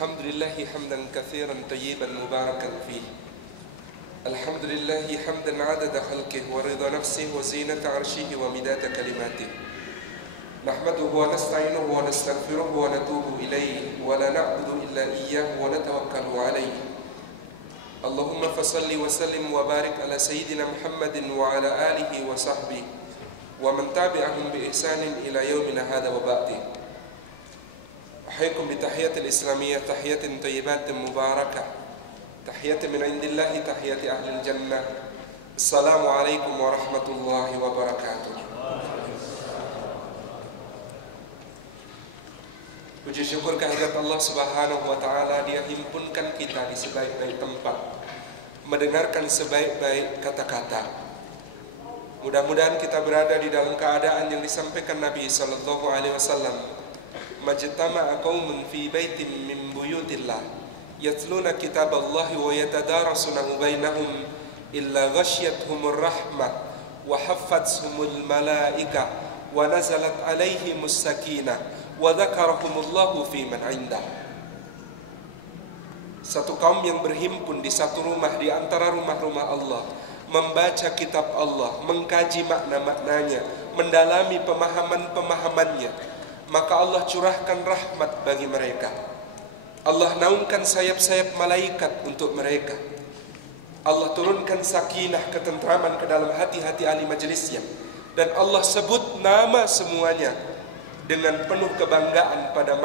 الحمد لله حمدا كثيرا طيبا مباركا فيه. الحمد لله حمدا عدد خلقه ورضا نفسه وزينة عرشه ومداد كلماته. نحمده ونستعينه ونستغفره ونتوب إليه ولا نعبد إلا إياه ونتوكل عليه. اللهم فصل وسلم وبارك على سيدنا محمد وعلى آله وصحبه ومن تابعهم بإحسان إلى يومنا هذا وبعده. أحييكم بتحية الإسلامية، تحية طيبات مباركة، تحية من عند الله، تحية أهل الجنة. السلام عليكم ورحمة الله وبركاته. Puji syukur kehadirat Allah Subhanahu wa Ta'ala, Dia himpunkan kita di sebaik-baik tempat, mendengarkan sebaik-baik kata-kata. Mudah-mudahan kita berada di dalam keadaan yang disampaikan Nabi sallallahu alaihi wasallam, majtama'a qaumun fi baitin min buyutillah yatluna kitaballahi wa yatadarasunahu bainahum illa ghasyiyatuhumur rahmah wa haffathumul malaika wa nazalat alaihimus sakinah wa dzakarahumullahu fi man 'indah. Satu kaum yang berhimpun di satu rumah di antara rumah-rumah Allah, membaca kitab Allah, mengkaji makna-maknanya, mendalami pemahaman-pemahamannya, maka Allah curahkan rahmat bagi mereka. Allah naungkan sayap-sayap malaikat untuk mereka. Allah turunkan sakinah, ketentraman ke dalam hati-hati ahli majelisnya. Dan Allah sebut nama semuanya dengan penuh kebanggaan pada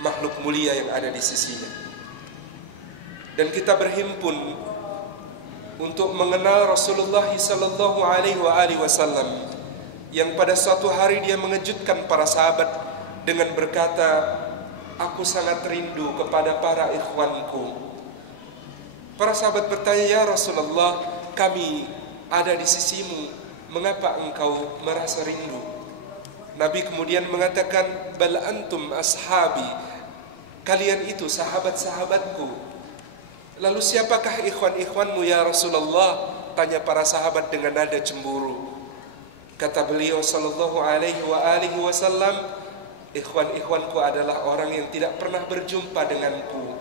makhluk mulia yang ada di sisinya. Dan kita berhimpun untuk mengenal Rasulullah sallallahu alaihi wasallam, yang pada suatu hari dia mengejutkan para sahabat dengan berkata, "Aku sangat rindu kepada para ikhwanku." Para sahabat bertanya, "Ya Rasulullah, kami ada di sisimu, mengapa engkau merasa rindu?" Nabi kemudian mengatakan, "Bal antum ashabi." Kalian itu sahabat-sahabatku. Lalu siapakah ikhwan-ikhwanmu ya Rasulullah? Tanya para sahabat dengan nada cemburu. Kata beliau sallallahu alaihi wasallam, "Ikhwan-ikhwanku adalah orang yang tidak pernah berjumpa denganku,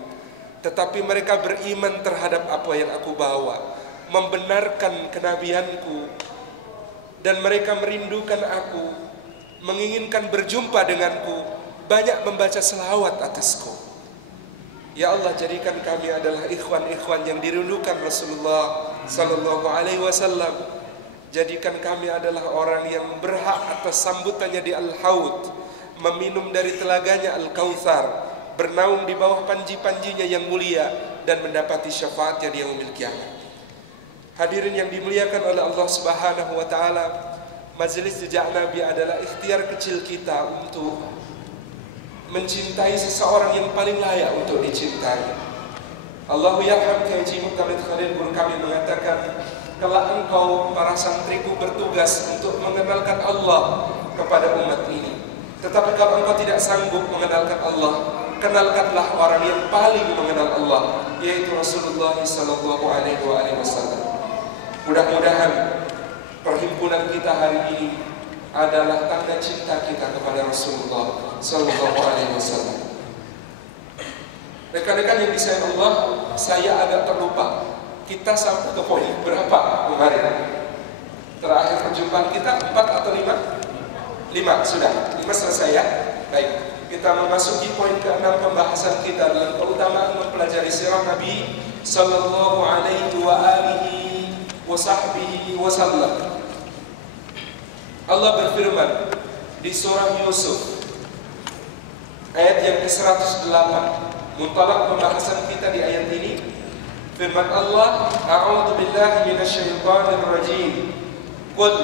tetapi mereka beriman terhadap apa yang aku bawa, membenarkan kenabianku, dan mereka merindukan aku, menginginkan berjumpa denganku, banyak membaca selawat atasku." Ya Allah, jadikan kami adalah ikhwan-ikhwan yang dirindukan Rasulullah sallallahu alaihi wasallam. Jadikan kami adalah orang yang berhak atas sambutannya di Al-Haud, meminum dari telaganya Al-Kautsar, bernaung di bawah panji-panjinya yang mulia, dan mendapati syafaatnya di yaumil qiyamah. Hadirin yang dimuliakan oleh Allah Subhanahu wa Ta'ala, majelis jejak Nabi adalah ikhtiar kecil kita untuk mencintai seseorang yang paling layak untuk dicintai. Allahu yarham Haji Muqtamid Khalil guru kami mengatakan, "Kelak engkau para santriku bertugas untuk mengenalkan Allah kepada umat ini. Tetapi kalau engkau tidak sanggup mengenalkan Allah, kenalkanlah orang yang paling mengenal Allah, yaitu Rasulullah sallallahu alaihi wasallam." Mudah-mudahan perhimpunan kita hari ini adalah tanda cinta kita kepada Rasulullah sallallahu alaihi wasallam. Rekan-rekan yang disayang Allah, saya agak terlupa. Kita sampai ke poin berapa kemarin? Terakhir perjumpaan kita 4 atau 5? 5 sudah. 5 selesai ya. Baik. Kita memasuki poin ke-6 pembahasan kita dalam keutamaan mempelajari sirah Nabi sallallahu alaihi wasallam. Allah berfirman di surah Yusuf ayat yang ke-108. Muntalaq pembahasan kita di ayat ini, firman Allah, "A'udzu billahi minasyaitonir rajim. Qul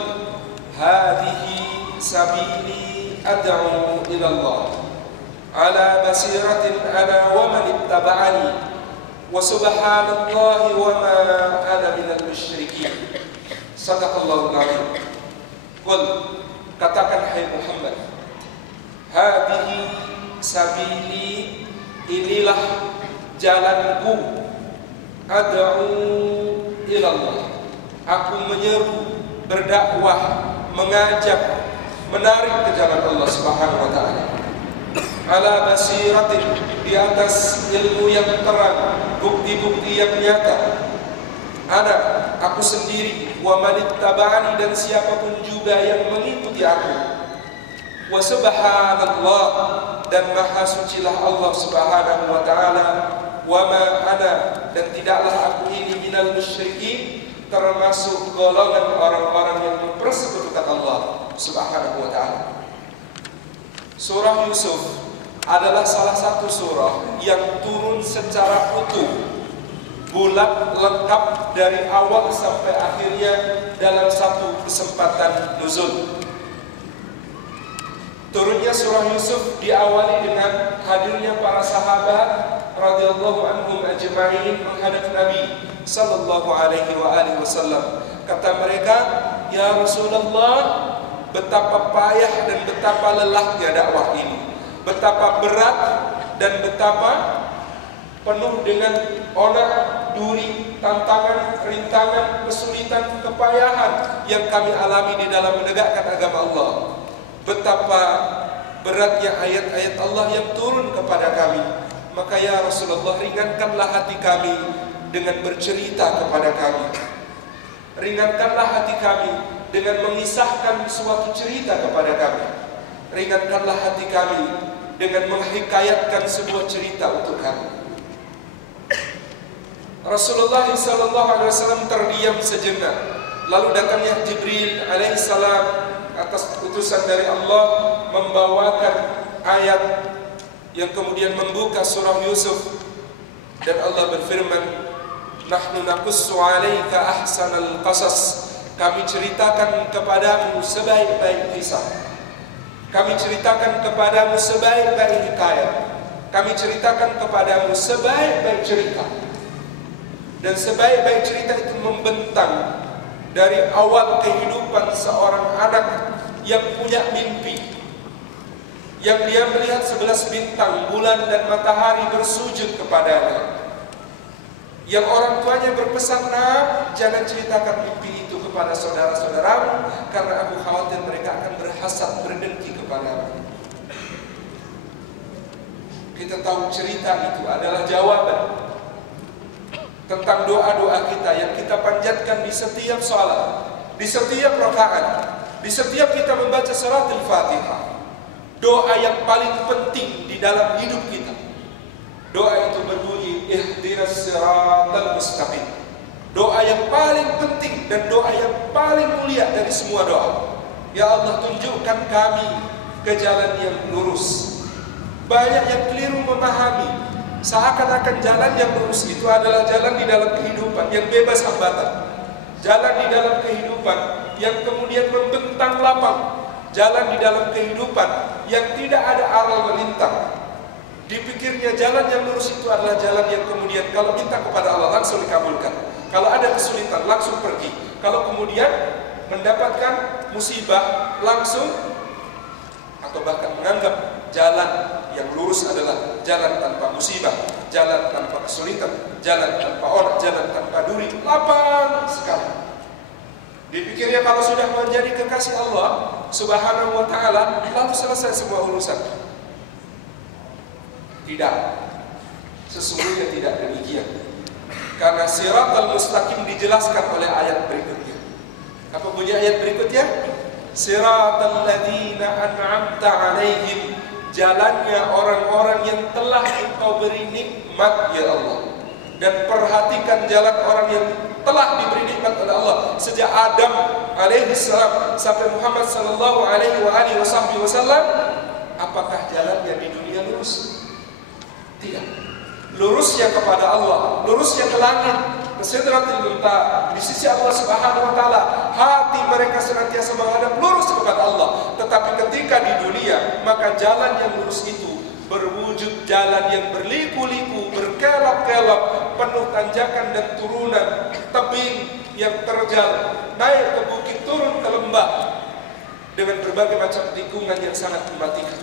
hadhihi sabili ad'u ila Allah ala basiratin ana wa man ittaba'ani wa subhanallahi wa ma ana minal musyrikin." Shadaqallahul azim. Qul, katakan hai Muhammad, hadhihi sabili, inilah jalanku, ad'u ilallah, aku menyeru, berdakwah, mengajak, menarik ke jalan Allah Subhanahu wa Ta'ala. ala basiratin, di atas ilmu yang terang, bukti-bukti yang nyata. Ana, aku sendiri, wa manittaba'ani, dan siapapun juga yang mengikuti aku. Wa subhanallah, dan maha sucilah Allah Subhanahu wa ta'ala. Wa ma ana, dan tidaklah aku ini minal musyrikin, termasuk golongan orang-orang yang mempersekutukan Allah Subhanahu wa ta'ala. Surah Yusuf adalah salah satu surah yang turun secara utuh, bulat, lengkap dari awal sampai akhirnya dalam satu kesempatan nuzul. Turunnya surah Yusuf diawali dengan hadirnya para sahabat radhiyallahu anhum ajma'in menghadap Nabi sallallahu alaihi wasallam. Kata mereka, "Ya Rasulullah, betapa payah dan betapa lelahnya dakwah ini. Betapa berat dan betapa penuh dengan onak, duri, tantangan, rintangan, kesulitan, kepayahan yang kami alami di dalam menegakkan agama Allah. Betapa beratnya ayat-ayat Allah yang turun kepada kami. Maka ya Rasulullah, ringankanlah hati kami dengan bercerita kepada kami. Ringankanlah hati kami dengan mengisahkan suatu cerita kepada kami. Ringankanlah hati kami dengan menghikayatkan sebuah cerita untuk kami." Rasulullah SAW terdiam sejenak. Lalu datangnya Jibril alaihissalam atas utusan dari Allah membawakan ayat yang kemudian membuka surah Yusuf, dan Allah berfirman, "Nahnu naqussu 'alaika ahsanal qasas." Kami ceritakan kepadamu sebaik-baik kisah. Kami ceritakan kepadamu sebaik-baik hikayat. Kami ceritakan kepadamu sebaik-baik cerita. Dan sebaik-baik cerita itu membentang dari awal kehidupan seorang anak yang punya mimpi, yang dia melihat 11 bintang, bulan dan matahari bersujud kepadanya. Yang orang tuanya berpesan, "Nak, jangan ceritakan mimpi itu kepada saudara-saudaramu, karena aku khawatir mereka akan berhasad, berdengki kepadamu." Kita tahu cerita itu adalah jawaban tentang doa-doa kita yang kita panjatkan di setiap salat, di setiap rakaat, di setiap kita membaca surat Al-Fatihah. Doa yang paling penting di dalam hidup kita. Doa itu berbunyi, ihdinas siratal mustaqim. Doa yang paling penting dan doa yang paling mulia dari semua doa. Ya Allah, tunjukkan kami ke jalan yang lurus. Banyak yang keliru memahami, seakan-akan jalan yang lurus itu adalah jalan di dalam kehidupan yang bebas hambatan. Jalan di dalam kehidupan yang kemudian membentang lapang. Jalan di dalam kehidupan yang tidak ada aral melintang. Dipikirnya jalan yang lurus itu adalah jalan yang kemudian kalau minta kepada Allah langsung dikabulkan. Kalau ada kesulitan langsung pergi. Kalau kemudian mendapatkan musibah langsung, atau bahkan menganggap jalan yang lurus adalah jalan tanpa musibah, jalan tanpa kesulitan, jalan tanpa onak, jalan tanpa duri, lapang sekali. Dipikirnya kalau sudah menjadi kekasih Allah Subhanahu wa ta'ala, lalu selesai semua urusan. Tidak, sesungguhnya tidak demikian. Karena siratal mustaqim dijelaskan oleh ayat berikutnya. Apa bunyi ayat berikutnya? Siratal ladzina an'amta 'alaihim, jalannya orang-orang yang telah Engkau beri nikmat ya Allah. Dan perhatikan jalan orang yang telah diberi nikmat oleh Allah sejak Adam alaihi salam sampai Muhammad sallallahu alaihi wasallam. Apakah jalannya di dunia lurus? Tidak. Lurusnya kepada Allah, lurusnya ke langit, ke Sidratul Muntaha, di sisi Allah Subhanahu wa taala. Hati mereka senantiasa menghadap lurus kepada Allah. Tetapi ketika di dunia, maka jalan yang lurus itu berwujud jalan yang berliku-liku, berkelok-kelok, penuh tanjakan dan turunan, tebing yang terjal, naik ke bukit, turun ke lembah, dengan berbagai macam tikungan yang sangat mematikan.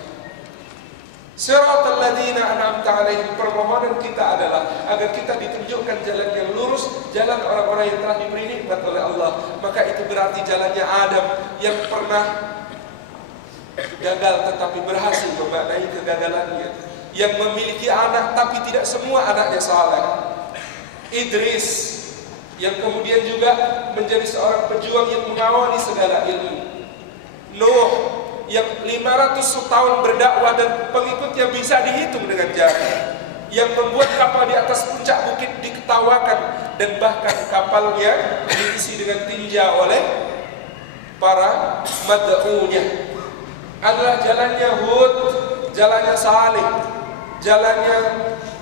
Siratal ladzina an'amta 'alaihim, permohonan kita adalah agar kita ditunjukkan jalan yang lurus, jalan orang-orang yang telah diberi nikmat oleh Allah. Maka itu berarti jalannya Adam yang pernah gagal tetapi berhasil memaknai kegagalannya, yang memiliki anak tapi tidak semua anaknya saleh. Idris yang kemudian juga menjadi seorang pejuang yang mengawali segala ilmu. Nuh yang 500 tahun berdakwah dan pengikutnya bisa dihitung dengan jari, yang membuat kapal di atas puncak bukit diketawakan dan bahkan kapalnya diisi dengan tinja oleh para mad'unya. Adalah jalannya Hud, jalannya Salih, jalannya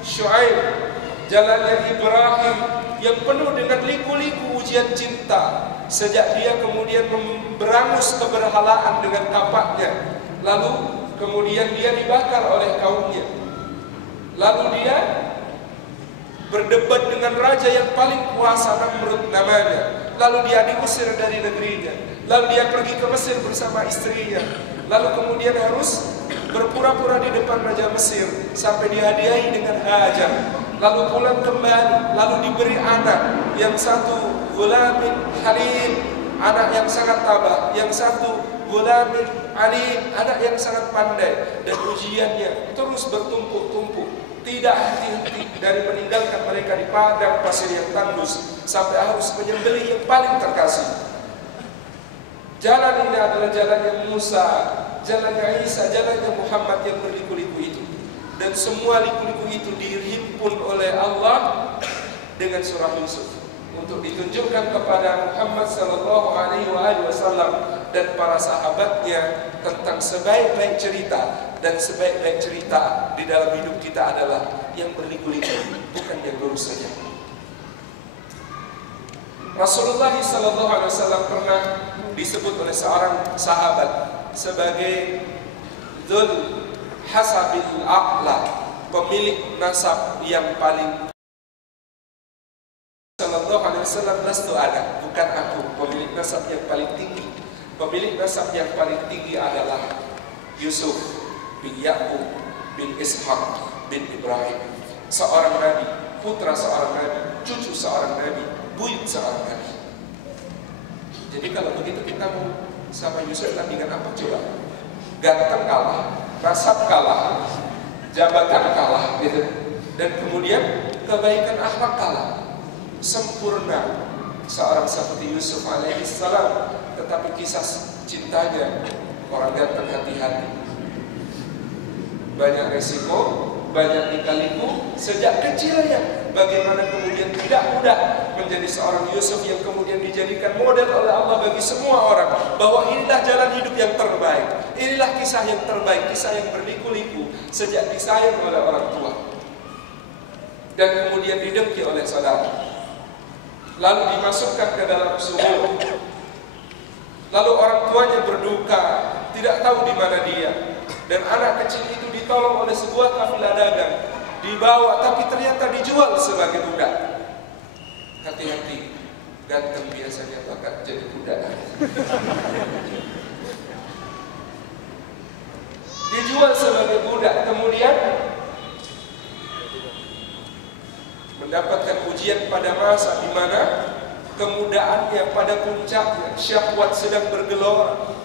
Syuaib, jalannya Ibrahim, yang penuh dengan liku-liku ujian cinta. Sejak dia kemudian berangus keberhalaan dengan kapaknya, lalu kemudian dia dibakar oleh kaumnya, lalu dia berdebat dengan raja yang paling kuasa, Namrud namanya, lalu dia diusir dari negerinya, lalu dia pergi ke Mesir bersama istrinya, lalu kemudian harus berpura-pura di depan Raja Mesir sampai dihadiahi dengan Hajar, lalu pulang kembali, lalu diberi anak, yang satu Ghulamin Halim, anak yang sangat tabah, yang satu Ghulamin Alim, anak yang sangat pandai, dan ujiannya terus bertumpuk-tumpuk, tidak henti-henti dari meninggalkan mereka di padang pasir yang tandus sampai harus menyembelih yang paling terkasih. Jalan ini adalah jalannya Musa, jalannya Isa, jalannya Muhammad yang berliku-liku itu. Dan semua liku-liku itu dihimpun oleh Allah dengan surah Yusuf untuk ditunjukkan kepada Muhammad sallallahu alaihi wasallam dan para sahabatnya tentang sebaik-baik cerita. Dan sebaik-baik cerita di dalam hidup kita adalah yang berliku-liku, bukan yang lurus saja. Rasulullah sallallahu alaihi wasallam pernah disebut oleh seorang sahabat sebagai Dzul Hasabil A'la, pemilik nasab yang paling. Sallallahu alaihi wasallam, lastu ana, bukan aku pemilik nasab yang paling tinggi. Pemilik nasab yang paling tinggi adalah Yusuf bin Yakub bin Ishaq bin Ibrahim, seorang nabi, putra seorang nabi, cucu seorang nabi, buyut seorang nabi. Jadi kalau begitu kita mau sama Yusuf tandingan apa coba? Ganteng kalah, nasab kalah, jabatan kalah, gitu. Dan kemudian kebaikan akhlak kalah. Sempurna seorang seperti Yusuf alaihissalam, tetapi kisah cintanya orang ganteng hati-hati, banyak resiko, banyak lika-liku sejak kecilnya. Bagaimana kemudian tidak mudah menjadi seorang Yusuf yang kemudian dijadikan model oleh Allah bagi semua orang, bahwa inilah jalan hidup yang terbaik, inilah kisah yang terbaik, kisah yang berliku-liku sejak disayang oleh orang tua dan kemudian didengki oleh saudara, lalu dimasukkan ke dalam sumur, lalu orang tuanya berduka, tidak tahu di mana dia, dan anak kecil itu ditolong oleh sebuah kafilah dagang, dibawa tapi ternyata dijual sebagai budak. Hati-hati, ganteng biasanya bakal jadi budak. Dijual sebagai budak, kemudian mendapatkan ujian pada masa di mana kemudaannya pada puncaknya, syahwat sedang bergelora.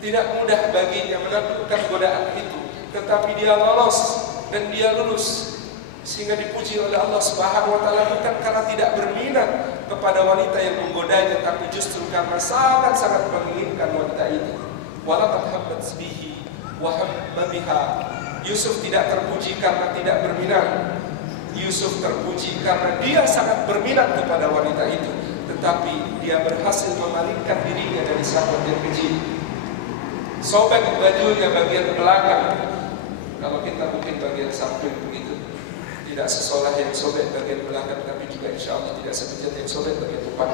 Tidak mudah baginya menaklukkan godaan itu, tetapi dia lolos dan dia lulus, sehingga dipuji oleh Allah Subhanahu wa taala, bukan karena tidak berminat kepada wanita yang menggodanya, tapi justru karena sangat-sangat menginginkan wanita itu. Walaqad hammat bihi wa hamma biha. Yusuf tidak terpuji karena tidak berminat. Yusuf terpuji karena dia sangat berminat kepada wanita itu, tetapi dia berhasil memalingkan dirinya dari syahwat yang kecil. Sobek bajunya bagian belakang. Kalau kita mungkin bagian samping begitu, tidak sesolah yang sobek bagian belakang, tapi juga insya Allah tidak sebejat yang sobek bagian depan.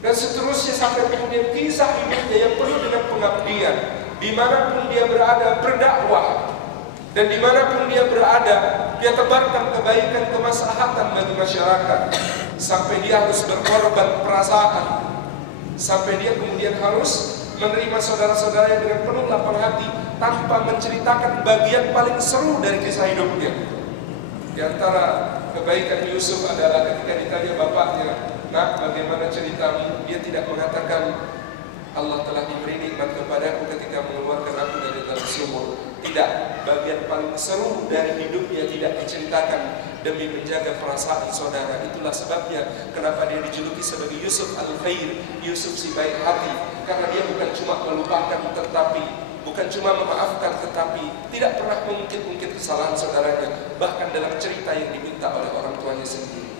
Dan seterusnya sampai kemudian kisah hidupnya yang penuh dengan pengabdian, dimanapun dia berada berdakwah, dan dimanapun dia berada dia tebarkan kebaikan, kemaslahatan bagi masyarakat, sampai dia harus berkorban perasaan, sampai dia kemudian harus menerima saudara-saudaranya dengan penuh lapang hati tanpa menceritakan bagian paling seru dari kisah hidupnya. Di antara kebaikan Yusuf adalah ketika ditanya bapaknya, "Nak, bagaimana ceritamu?" Dia tidak mengatakan Allah telah diberi nikmat kepadaku ketika mengeluarkan aku dari dalam sumur. Tidak, bagian paling seru dari hidupnya tidak diceritakan demi menjaga perasaan saudara. Itulah sebabnya kenapa dia dijuluki sebagai Yusuf Al-Khair, Yusuf si baik hati. Karena dia bukan cuma melupakan bukan cuma memaafkan, tetapi tidak pernah mengungkit-ungkit kesalahan saudaranya, bahkan dalam cerita yang diminta oleh orang tuanya sendiri.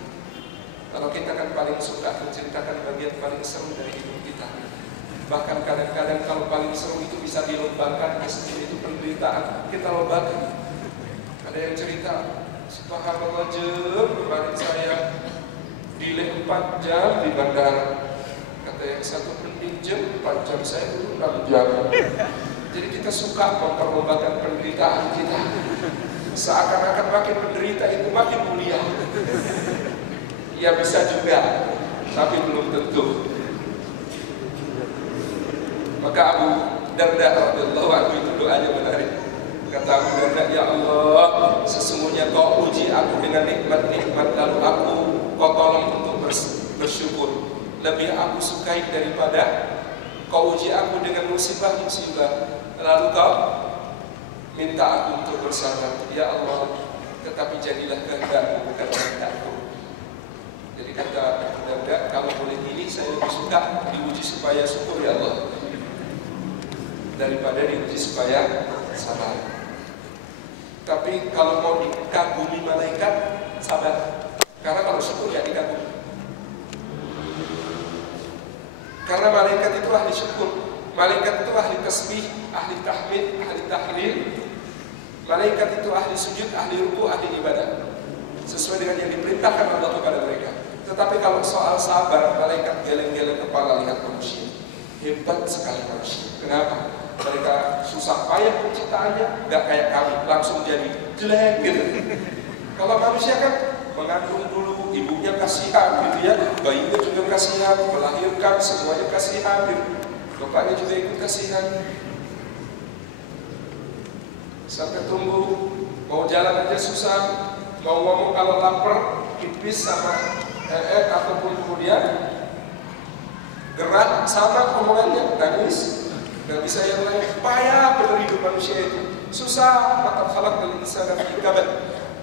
Kalau kita kan paling suka menceritakan bagian paling seru dari hidup kita. Bahkan kadang-kadang kalau paling seru itu bisa dilombakan, meskipun itu penderitaan, kita lombakan. Ada yang cerita, subhanallah kemarin saya delay 4 jam di bandara. Kata yang satu, mending jam 4 jam, saya dulu 6 jam. Jadi kita suka memperlombakan penderitaan kita, seakan-akan makin menderita itu makin mulia. Ya bisa juga, tapi belum tentu. Maka Abu Darda radhiyallahu anhu itu doanya menarik. Kata Abu Darda, ya Allah, sesungguhnya kau uji aku dengan nikmat-nikmat, lalu kau tolong untuk bersyukur. Lebih aku sukai daripada kau uji aku dengan musibah-musibah, lalu kau minta aku untuk bersabar. Ya Allah, tetapi jadilah kehendakmu bukan kehendakku. Jadi kata Abu Darda, kalau boleh ini saya lebih suka diuji supaya syukur ya Allah, daripada diuji supaya sabar. Tapi kalau mau dikagumi malaikat, sabar. Karena kalau syukur ya dikagumi. Karena malaikat itu ahli syukur, malaikat itu ahli tasbih, ahli tahmid, ahli tahlil. Malaikat itu ahli sujud, ahli ruku, ahli ibadah, sesuai dengan yang diperintahkan Allah kepada mereka. Tetapi kalau soal sabar, malaikat geleng-geleng kepala lihat manusia. Hebat sekali manusia. Kenapa? Mereka susah payah penciptaannya, nggak kayak kami, langsung jadi jelek gitu. Kalau manusia kan mengandung dulu, ibunya kasihan gitu ya, bayinya juga kasihan, melahirkan semuanya kasihan gitu. Bapaknya juga ikut kasihan. Sampai tumbuh, mau jalan aja susah, mau ngomong kalau lapar, pipis sama ataupun kemudian gerak sama omongannya, nangis, nggak bisa yang lain. Payah benar hidup manusia itu, susah. Maka khalaqal insana fi kabad,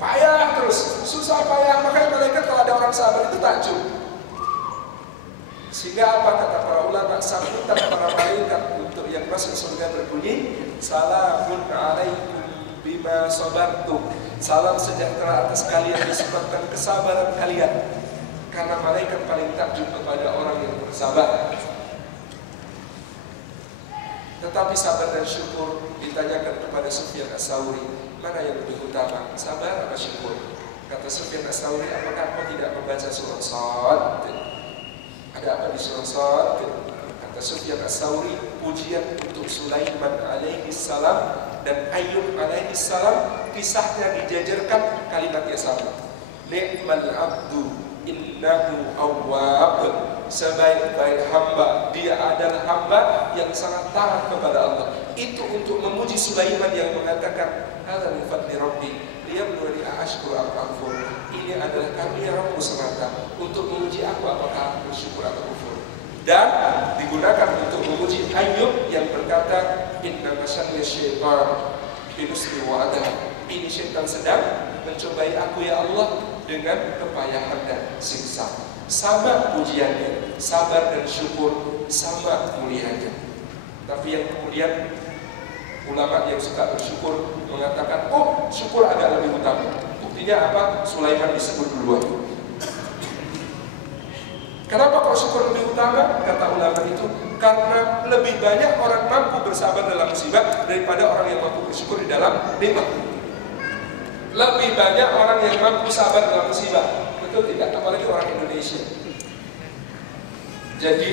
payah terus, susah payah. Makanya malaikat kalau ada orang sabar itu takjub. Sehingga apa kata para ulama, sambutan para malaikat untuk yang masuk surga berbunyi, salamun alaikum bima sabartum, salam sejahtera atas kalian disebabkan kesabaran kalian. Karena malaikat paling takjub kepada orang yang bersabar. Tetapi sabar dan syukur ditanyakan kepada Sufyan Ats-Tsauri, mana yang lebih utama, sabar atau syukur? Kata Sufyan Ats-Tsauri, apakah kau tidak membaca surah Shad? Ada apa di surah Shad? Kata Sufyan Ats-Tsauri, pujian untuk Sulaiman alaihi salam dan Ayyub alaihi salam, kisahnya dijajarkan, kalimatnya sama. Ni'mal abdu innahu awwab, sebaik-baik hamba, dia adalah hamba yang sangat taat kepada Allah. Itu untuk memuji Sulaiman yang mengatakan, hadza min fadli rabbi liyabluwani ashkuru am akfur. Ini adalah karunia Rabbku semata untuk menguji aku apakah aku bersyukur atau kufur. Dan digunakan untuk memuji Ayyub yang berkata, inna masyaallah syaitan binusri wa adab. Ini syaitan sedang mencobai aku ya Allah dengan kepayahan dan siksa. Sama ujiannya, sabar dan syukur sama mulianya. Tapi yang kemudian ulama yang suka bersyukur mengatakan, oh syukur agak lebih utama. Buktinya apa? Sulaiman disebut duluan. Kenapa kok syukur lebih utama? Kata ulama itu, karena lebih banyak orang mampu bersabar dalam musibah daripada orang yang mampu bersyukur di dalam nikmat. Lebih banyak orang yang mampu sabar dalam musibah, betul tidak? Apalagi orang Indonesia. Jadi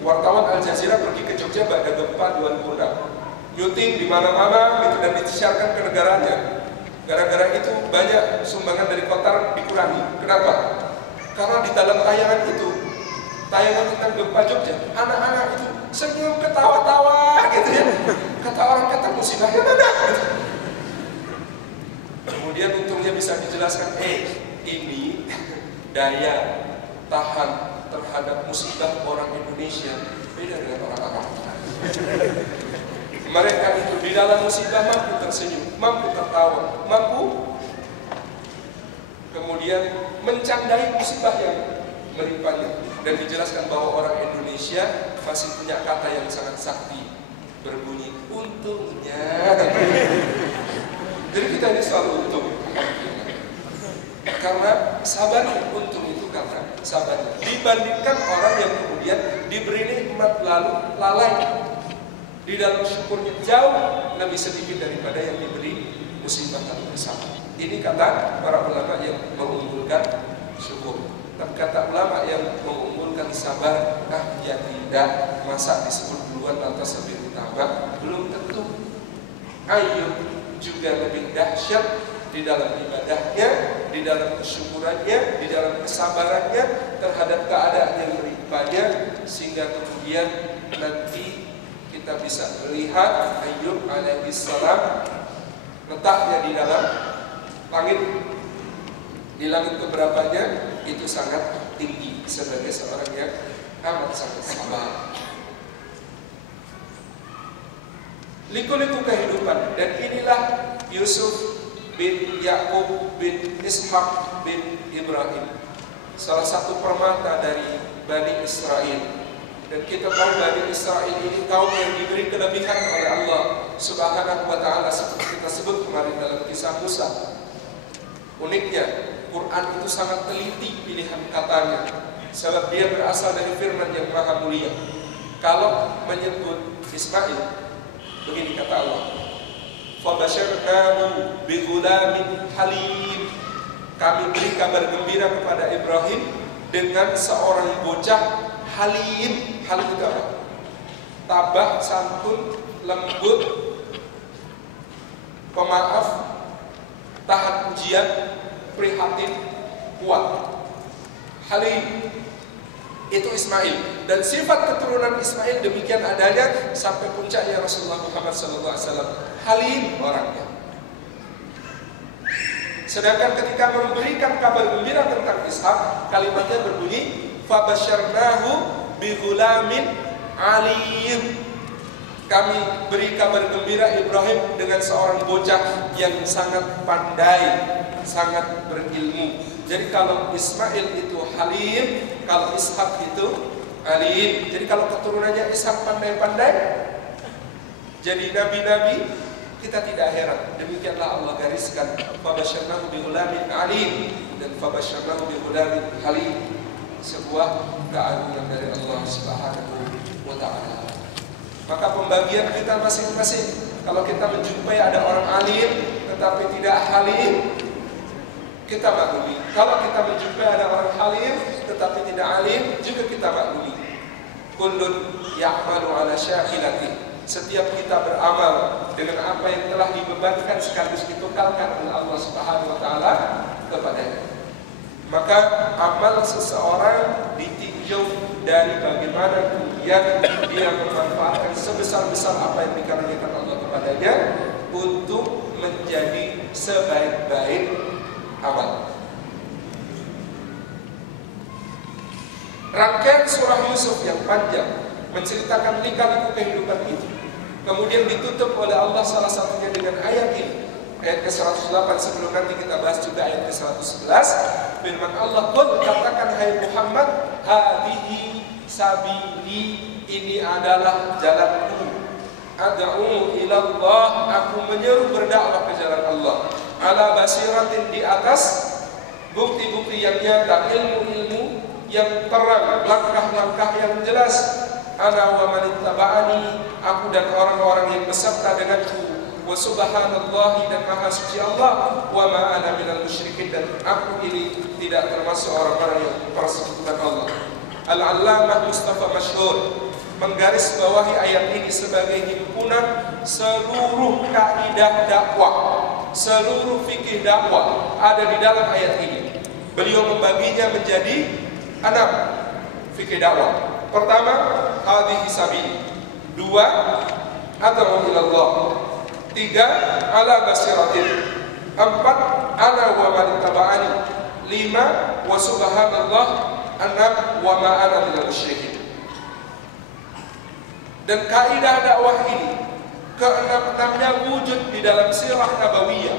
wartawan Al Jazeera pergi ke Jogja pada gempa 2006, nyuting di mana-mana gitu dan disiarkan ke negaranya. Gara-gara itu banyak sumbangan dari Qatar dikurangi. Kenapa? Karena di dalam tayangan itu, tayangan tentang gempa Jogja, anak-anak itu senyum ketawa-tawa gitu ya. Kata orang, kata musibahnya mana? Gitu. Kemudian untungnya bisa dijelaskan, ini daya tahan terhadap musibah orang Indonesia beda dengan orang Arab. Mereka itu di dalam musibah mampu tersenyum, mampu tertawa, mampu kemudian mencandai musibah yang menimpanya. Dan dijelaskan bahwa orang Indonesia masih punya kata yang sangat sakti, berbunyi untungnya. Jadi kita ini selalu untung karena sabar. Untung itu karena sabar dibandingkan orang yang kemudian diberi nikmat lalu lalai di dalam syukurnya, jauh lebih sedikit daripada yang diberi musibah lalu bersabar. Ini kata para ulama yang mengunggulkan syukur. Dan kata ulama yang mengunggulkan sabar, ya tidak, masa disebut duluan lantas lebih utama? Belum tentu. Ayub juga lebih dahsyat di dalam ibadahnya, di dalam kesyukurannya, di dalam kesabarannya terhadap keadaan yang menimpanya, sehingga kemudian nanti kita bisa melihat Ayub alaihissalam letaknya di dalam langit. Di langit keberapanya itu sangat tinggi sebagai seorang yang amat sangat sabar. Liku-liku kehidupan, dan inilah Yusuf bin Yakub bin Ishak bin Ibrahim, salah satu permata dari Bani Israel. Dan kita tahu Bani Israel ini kaum yang diberi kelebihan oleh Allah Subhanahu wa ta'ala, seperti kita sebut kemarin dalam kisah Musa. Uniknya Quran itu sangat teliti pilihan katanya, sebab dia berasal dari firman yang maha mulia. Kalau menyebut Ismail, begini kata Allah, "Fabasyarnahu bighulamin halim." Kami beri kabar gembira kepada Ibrahim dengan seorang bocah halim. Halim itu apa? Tabah, santun, lembut, pemaaf, tahan ujian, prihatin, kuat. Halim itu Ismail, dan sifat keturunan Ismail demikian adanya sampai puncaknya Rasulullah Muhammad SAW. Halim orangnya. Sedangkan ketika memberikan kabar gembira tentang Ishak, kalimatnya berbunyi fabasyarnahu bighulamin alim. Kami beri kabar gembira Ibrahim dengan seorang bocah yang sangat pandai, sangat berilmu. Jadi kalau Ismail itu halim, kalau Ishak itu alim. Jadi kalau keturunannya Ishak pandai-pandai, jadi nabi-nabi, kita tidak heran. Demikianlah Allah gariskan fabasyarnahu bighulamin alim dan fabasyarnahu bighulamin halim. Sebuah keagungan dari Allah Subhanahu wa ta'ala. Maka pembagian kita masing-masing, kalau kita menjumpai ada orang alim tetapi tidak halim, kita maklumi. Kalau kita menjumpai ada orang halim tetapi tidak alim, juga kita maklumi. Kullun ya'malu ala syakilati. Setiap kita beramal dengan apa yang telah dibebankan sekaligus ditukarkan oleh Allah Subhanahu wa ta'ala kepadanya. Maka amal seseorang ditinjau dari bagaimana kemudian dia memanfaatkan sebesar-besar apa yang dikaruniakan Allah kepadanya untuk menjadi sebaik-baik amal. Rangkaian surah Yusuf yang panjang menceritakan lika-liku kehidupan itu, kemudian ditutup oleh Allah salah satunya dengan ayat ini, ayat ke-108. Sebelum nanti kita bahas juga ayat ke-111, firman Allah, "Qul," katakan hai Muhammad, "Hadihi sabili," ini adalah jalanku, "ad'u ilallah," aku menyeru berdakwah ke jalan Allah, "ala basiratin," di atas bukti-bukti yang nyata, ilmu-ilmu yang terang, langkah-langkah yang jelas, "ana wa man ittaba'ani," aku dan orang-orang yang beserta denganku, "wa subhanallahi," dan maha suci Allah, "wa ma ana minal musyrikin," dan aku ini tidak termasuk orang-orang yang persekutukan Allah. Al-Allamah Mustafa Masyhur menggaris bawahi ayat ini sebagai himpunan seluruh kaidah dakwah, seluruh fikih dakwah ada di dalam ayat ini. Beliau membaginya menjadi 6 fikih dakwah. Pertama, hadhihi sabili. 2, ad'u ilallah. 3, ala basiratin. 4, ana wa man ittaba'ani. 5, wa subhanallah. Wa ma ana minal musyrikin. Dan kaidah dakwah ini keenam-enamnya wujud di dalam sirah nabawiyah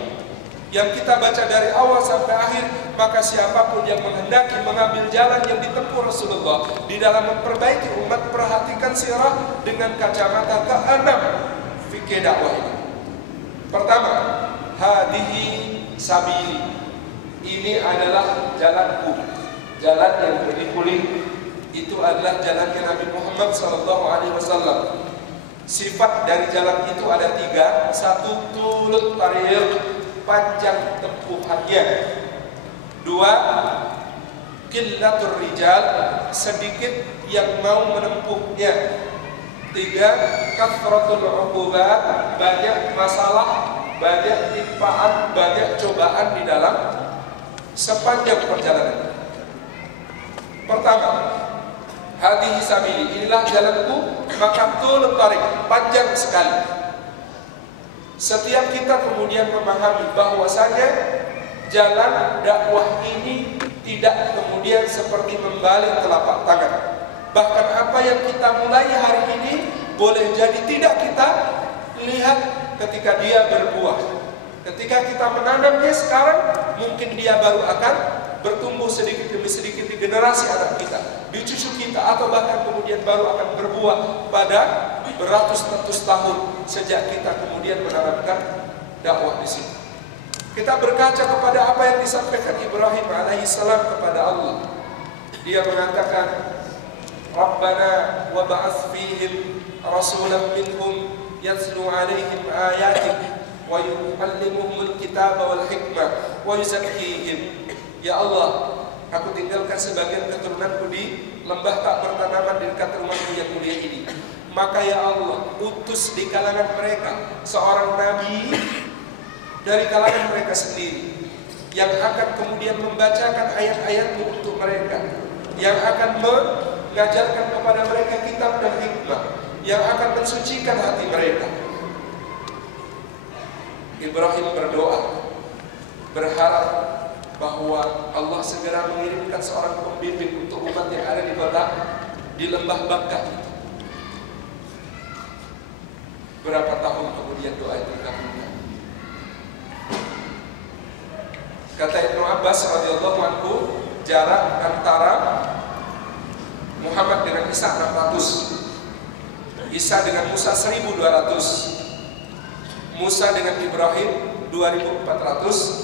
yang kita baca dari awal sampai akhir. Maka siapapun yang menghendaki mengambil jalan yang ditempuh Rasulullah di dalam memperbaiki umat, perhatikan sirah dengan kacamata keenam fikih dakwah ini. Pertama, hadihi sabili, ini adalah jalanku, jalan yang berliku-liku. Itu adalah jalannya Nabi Muhammad SAW. Sifat dari jalan itu ada 3. 1, tulut tariq, panjang tempuhannya. 2, qillatur rijal, sedikit yang mau menempuhnya. 3, kathratul uqubat, banyak masalah, banyak timpaan, banyak cobaan di dalam sepanjang perjalanan. Pertama, hadihi sabili, inilah jalanku, maka tulut tariq, panjang sekali. Setiap kita kemudian memahami bahwasanya jalan dakwah ini tidak kemudian seperti membalik telapak tangan. Bahkan apa yang kita mulai hari ini boleh jadi tidak kita lihat ketika dia berbuah. Ketika kita menanamnya sekarang, mungkin dia baru akan bertumbuh sedikit demi sedikit di generasi anak kita, di cucu kita, atau bahkan kemudian baru akan berbuah pada beratus-ratus tahun sejak kita kemudian menanamkan dakwah di situ. Kita berkaca kepada apa yang disampaikan Ibrahim alaihissalam kepada Allah. Dia mengatakan, Rabbana wa ba'ath fihim rasulan minhum yatslu alaihim ayatik wa yu'allimuhumul kitaba wal hikmah wa yuzakkihim. Ya Allah, aku tinggalkan sebagian keturunanku di lembah tak bertanaman di dekat rumahmu yang mulia ini. Maka ya Allah, utus di kalangan mereka seorang nabi dari kalangan mereka sendiri, yang akan kemudian membacakan ayat-ayatmu untuk mereka, yang akan mengajarkan kepada mereka kitab dan hikmah, yang akan mensucikan hati mereka. Ibrahim berdoa, berharap bahwa Allah segera mengirimkan seorang pembimbing untuk umat yang ada di kota, di lembah Bakkah. Berapa tahun kemudian doa itu dikabulkan? Kata Ibnu Abbas radhiyallahu anhu, jarak antara Muhammad dengan Isa 600, Isa dengan Musa 1200, Musa dengan Ibrahim 2400,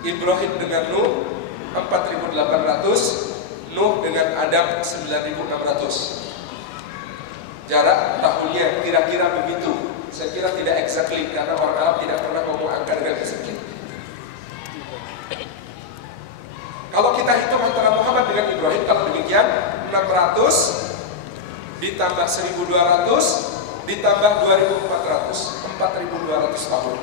Ibrahim dengan Nuh 4800, Nuh dengan Adam 9600. Jarak tahunnya kira-kira begitu. Saya kira tidak exactly karena orang Arab tidak pernah ngomong angka dengan exactly. Kalau kita hitung antara Muhammad dengan Ibrahim, kalau demikian 600 ditambah 1200 ditambah 2400, 4200 tahun.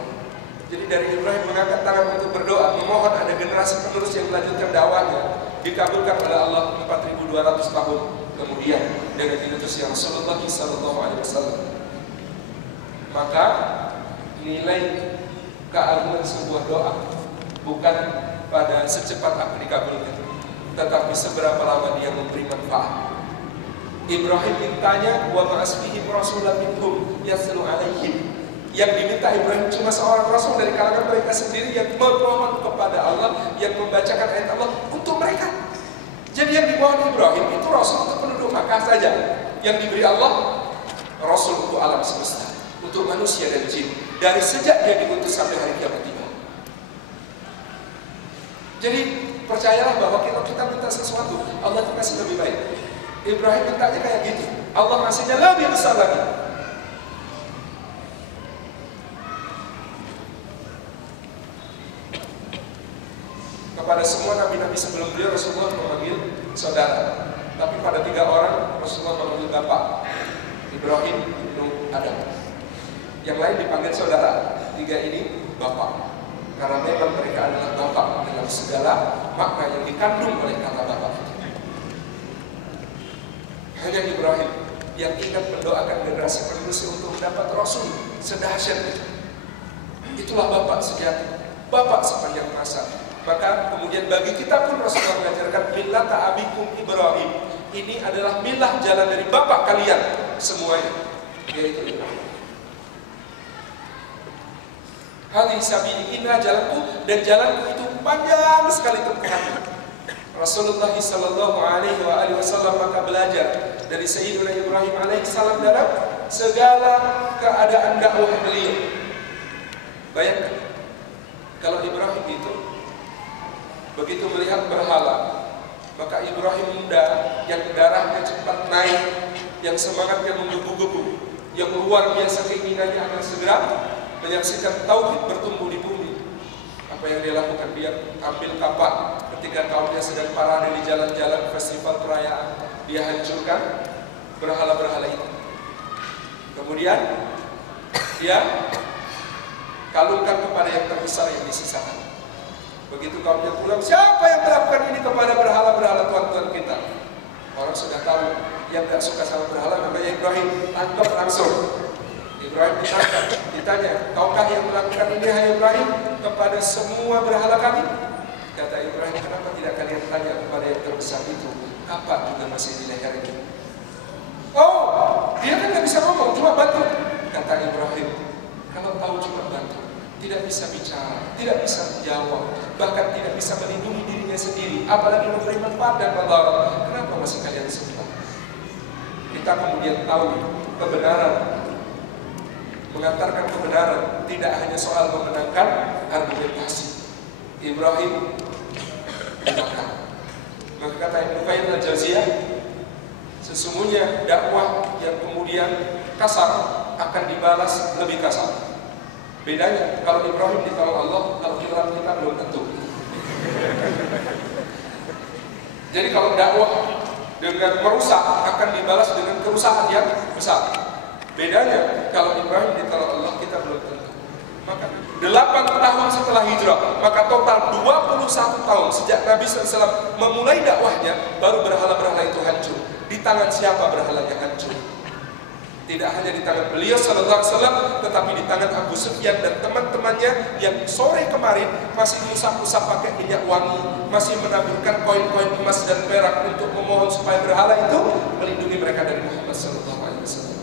Jadi dari Ibrahim mengangkat tangan untuk berdoa, memohon ada generasi penerus yang melanjutkan dakwahnya, dikabulkan oleh Allah 4200 tahun kemudian dengan diutusnya Rasulullah SAW. Maka nilai keagungan sebuah doa bukan pada secepat apa dikabulkan, tetapi seberapa lama dia memberi manfaat. Ibrahim mintanya wa ma'asbihim rasulan minhum yaslu alaihim. Yang diminta Ibrahim cuma seorang rasul dari kalangan mereka sendiri yang memohon kepada Allah, yang membacakan ayat Allah untuk mereka. Jadi yang dimohon Ibrahim itu rasul untuk penduduk Makkah saja. Yang diberi Allah rasul untuk alam semesta, untuk manusia dan jin, dari sejak dia diutus sampai hari kiamat tiba. Jadi percayalah bahwa kita minta sesuatu, Allah itu kasih lebih baik. Ibrahim mintanya kayak gitu, Allah ngasihnya lebih besar lagi. Kepada semua nabi-nabi sebelum beliau, Rasulullah memanggil saudara. Tapi pada 3 orang Rasulullah memanggil bapak, Ibrahim, Nuh, Adam. Yang lain dipanggil saudara. 3 ini bapak, karena memang mereka adalah bapak dengan segala makna yang dikandung oleh kata bapak. Hanya Ibrahim yang ingat mendoakan generasi penerusnya untuk mendapat Rasul sedahsyat itu. Itulah bapak sejati, bapak sepanjang masa. Maka kemudian bagi kita pun Rasulullah mengajarkan millata abikum Ibrahim. Ini adalah milah jalan dari bapak kalian semuanya, yaitu Ibrahim. Hadhihi sabili, inilah jalanku, dan jalanku itu panjang sekali tempuhannya. Rasulullah sallallahu alaihi wasallam maka belajar dari Sayyidina Ibrahim alaihissalam dalam segala keadaan dakwah beliau. Bayangkan kalau Ibrahim itu begitu melihat berhala, maka Ibrahim muda yang darahnya cepat naik, yang semangatnya menggebu-gebu, yang luar biasa keinginannya akan segera menyaksikan tauhid bertumbuh di bumi. Apa yang dia lakukan? Dia ambil kapak ketika kaumnya sedang parade di jalan-jalan festival perayaan. Dia hancurkan berhala-berhala itu. Kemudian dia kalungkan kepada yang terbesar yang disisakan. Begitu kaumnya pulang, siapa yang melakukan ini kepada berhala-berhala Tuhan-Tuhan kita? Orang sudah tahu, yang tidak suka sama berhala namanya Ibrahim, tangkap langsung. Ibrahim ditangkap, ditanya, kaukah yang melakukan ini hai Ibrahim kepada semua berhala kami? Kata Ibrahim, kenapa tidak kalian tanya kepada yang terbesar itu? Kapak juga masih di leher ini. Oh, dia kan tidak bisa ngomong, cuma bantu. Kata Ibrahim, kalau tahu cuma bantu, tidak bisa bicara, tidak bisa menjawab, bahkan tidak bisa melindungi dirinya sendiri, apalagi memberi manfaat dan madarat. Kenapa masih kalian sembah? Kita kemudian tahu kebenaran, mengantarkan kebenaran tidak hanya soal memenangkan argumentasi. Ibrahim dimakan. Maka kata Ibnu Qayyim al-Jauziyah, sesungguhnya dakwah yang kemudian kasar akan dibalas lebih kasar. Bedanya kalau Ibrahim ditolong Allah, kalau kita belum tentu. Jadi kalau dakwah dengan merusak akan dibalas dengan kerusakan yang besar. Bedanya kalau Ibrahim ditolong Allah, kita belum tentu. Maka 8 tahun setelah hijrah, maka total 21 tahun sejak Nabi SAW memulai dakwahnya, baru berhala-berhala itu hancur. Di tangan siapa berhalanya hancur? Tidak hanya di tangan beliau sallallahu alaihi wasallam, tetapi di tangan Abu Sufyan dan teman-temannya yang sore kemarin masih usap-usap pakai minyak wangi, masih menaburkan koin-koin emas dan perak untuk memohon supaya berhala itu melindungi mereka dari Muhammad sallallahu alaihi wasallam.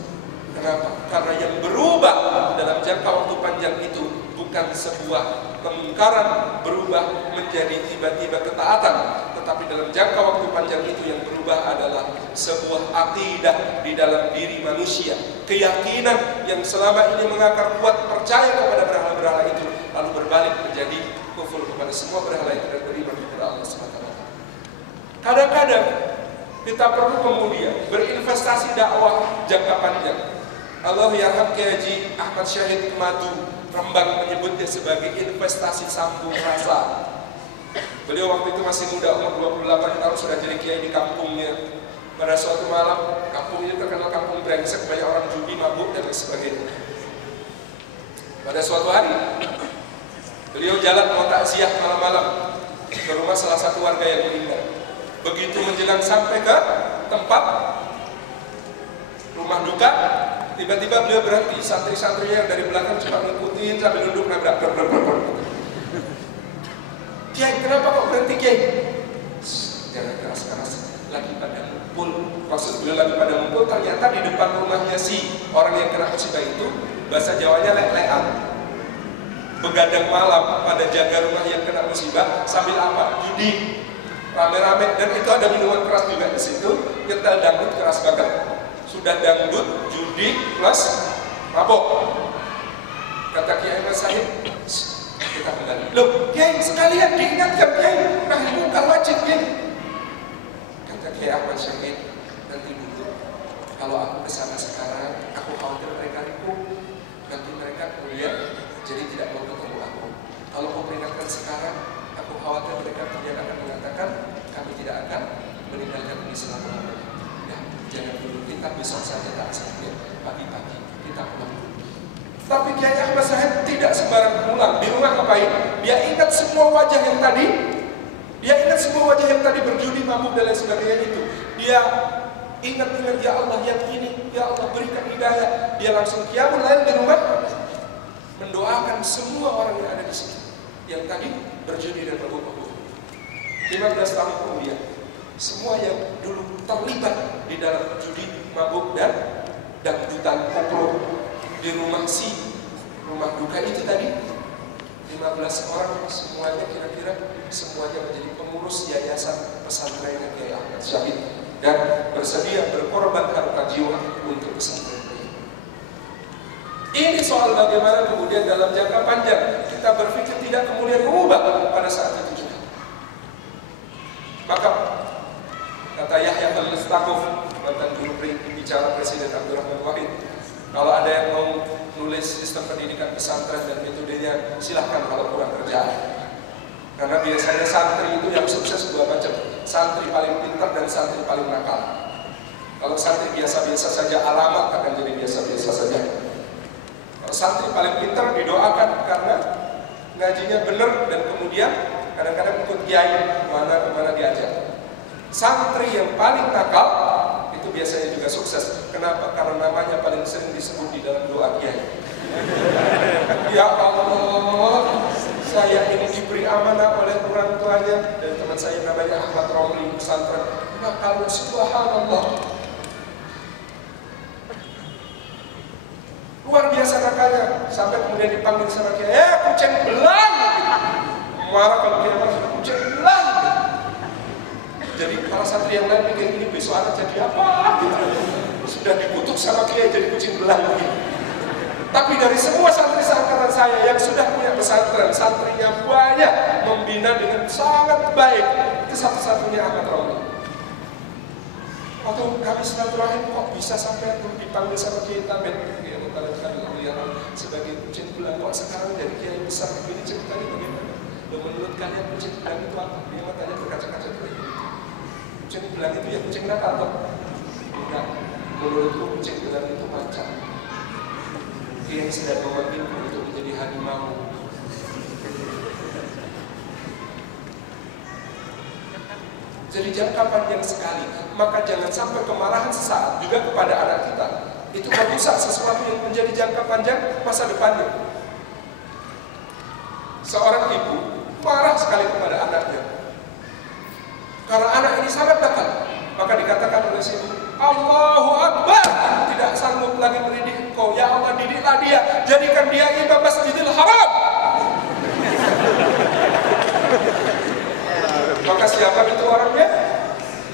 Kenapa? Karena yang berubah dalam jangka waktu panjang itu bukan sebuah kemungkaran berubah menjadi tiba-tiba ketaatan, tetapi dalam jangka waktu panjang itu yang berubah adalah sebuah akidah di dalam diri manusia, keyakinan yang selama ini mengakar kuat percaya kepada berhala-berhala itu, lalu berbalik menjadi kufur kepada semua berhala itu dan beriman kepada Allah SWT. Kadang-kadang kita perlu kemudian berinvestasi dakwah jangka panjang. Allah yarham Kiai Haji Ahmad Syahid Madu Rembang menyebutnya sebagai investasi sambung rasa. Beliau waktu itu masih muda, umur 28 tahun, sudah jadi kiai di kampungnya. Pada suatu malam, kampung ini terkenal kampung brengsek, banyak orang judi, mabuk, dan sebagainya. Pada suatu hari, beliau jalan mau takziah malam-malam ke rumah salah satu warga yang meninggal. Begitu menjelang sampai ke tempat rumah duka, tiba-tiba beliau berhenti. Santri-santrinya yang dari belakang cuma ngikutin sambil duduk nabrak. Kiai, kenapa kok berhenti Kiai? Jangan keras-keras, lagi pada ngumpul. Maksud beliau lagi pada ngumpul, ternyata di depan rumahnya si orang yang kena musibah itu, bahasa Jawanya lek-lekan, begadang malam pada jaga rumah yang kena musibah sambil apa? Judi, rame-rame, dan itu ada minuman keras juga di situ. Nyetel dangdut keras banget. Sudah dangdut, judi plus mabok. Kata Kiai Mas Sahid, kita kembali. Loh, Kiai sekalian diingatkan Kiai, nahi mungkar wajib Kiai. Kata Kiai Ahmad Syahid, nanti dulu. Kalau aku kesana sekarang, aku khawatir mereka ribut. Nanti mereka kemudian jadi tidak mau ketemu aku. Kalau aku peringatkan sekarang, aku khawatir mereka kemudian akan mengatakan kami tidak akan meninggalkan ini selama-lamanya. Ya, jangan dulu, kita besok saja tak sampai pagi-pagi kita pulang dulu. Tapi Kiai Ahmad Syahid tidak sembarang pulang. Di rumah ngapain? Dia ingat semua wajah yang tadi. Dia ingat semua wajah yang tadi berjudi, mabuk dan lain sebagainya itu. Dia ingat-ingat, ya Allah yang ini, ya Allah berikan hidayah. Dia langsung qiyamul lail di rumah, mendoakan semua orang yang ada di situ, yang tadi berjudi dan mabuk. 15 tahun kemudian, semua yang dulu terlibat di dalam judi, mabuk, dan dangdutan koplo di rumah rumah duka itu tadi, 15 orang semuanya kira-kira semuanya menjadi pengurus yayasan pesantren Kiai Ahmad Syahid dan bersedia berkorban harta jiwa untuk pesantren ini. Ini soal bagaimana kemudian dalam jangka panjang kita berpikir tidak kemudian mengubah pada saat itu juga. Maka kata Yahya Al-Mustaquf, mantan juru bicara Presiden Abdurrahman Wahid, kalau ada yang mau nulis sistem pendidikan pesantren dan metodenya, silahkan kalau kurang kerjaan. Karena biasanya santri itu yang sukses dua macam, santri paling pintar dan santri paling nakal. Kalau santri biasa-biasa saja, alamat akan jadi biasa-biasa saja. Kalau santri paling pintar didoakan karena ngajinya benar dan kemudian kadang-kadang ikut kiai kemana diajak. Santri yang paling nakal itu biasanya juga sukses. Kenapa? Karena namanya paling sering disebut di dalam doa kiai. Ya Allah, saya ini diberi amanah oleh orang tuanya dan teman saya namanya Ahmad Romli pesantren. Nakal, subhanallah, luar biasa nakalnya, sampai kemudian dipanggil sama kiai, kucing belang. Marah kalau kiai marah, sudah kucing belang. Jadi para santri yang lain mikir ini besok anak jadi apa? Sudah dikutuk sama kiai jadi kucing belang. Tapi dari semua santri seangkatan saya yang sudah punya pesantren, santrinya banyak, membina dengan sangat baik, itu satu-satunya Ahmad Romli. Waktu kami silaturahim, kok bisa sampai dipanggil sama kiai Taben, ya sebagai kucing belang, kok sekarang jadi kiai besar? Ini ceritanya bagaimana? Menurut kalian kucing belang itu apa? Dia mau tanya berkaca-kaca gitu. Kucing belang itu ya kucing nakal kok? Enggak, menurutku kucing belang itu macam yang sedang memanggilku untuk menjadi harimau. Jadi jangka panjang sekali. Maka jangan sampai kemarahan sesaat juga kepada anak kita itu merusak sesuatu yang menjadi jangka panjang masa depannya. Seorang ibu marah sekali kepada anaknya karena anak ini sangat nakal. Maka dikatakan oleh si ibu, Allahu Akbar, tidak sanggup lagi mendidik engkau. Ya Allah, didiklah dia, jadikan dia imam Masjidil Haram. Maka siapa itu orangnya?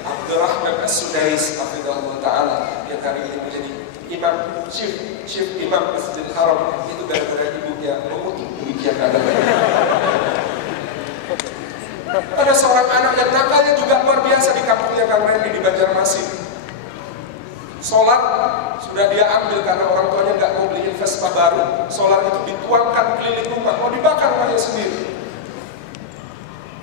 Abdurrahman As-Sudais hafizahullah ta'ala, yang hari ini menjadi imam chief imam Masjidil Haram. Itu gara-gara ibunya mengutuk demikian adanya. Ada seorang anak yang nakalnya juga luar biasa di kampungnya Kang Randy di Banjarmasin. Solar sudah dia ambil karena orang tuanya nggak mau beliin Vespa baru. Solar itu dituangkan keliling rumah, mau dibakar rumahnya sendiri.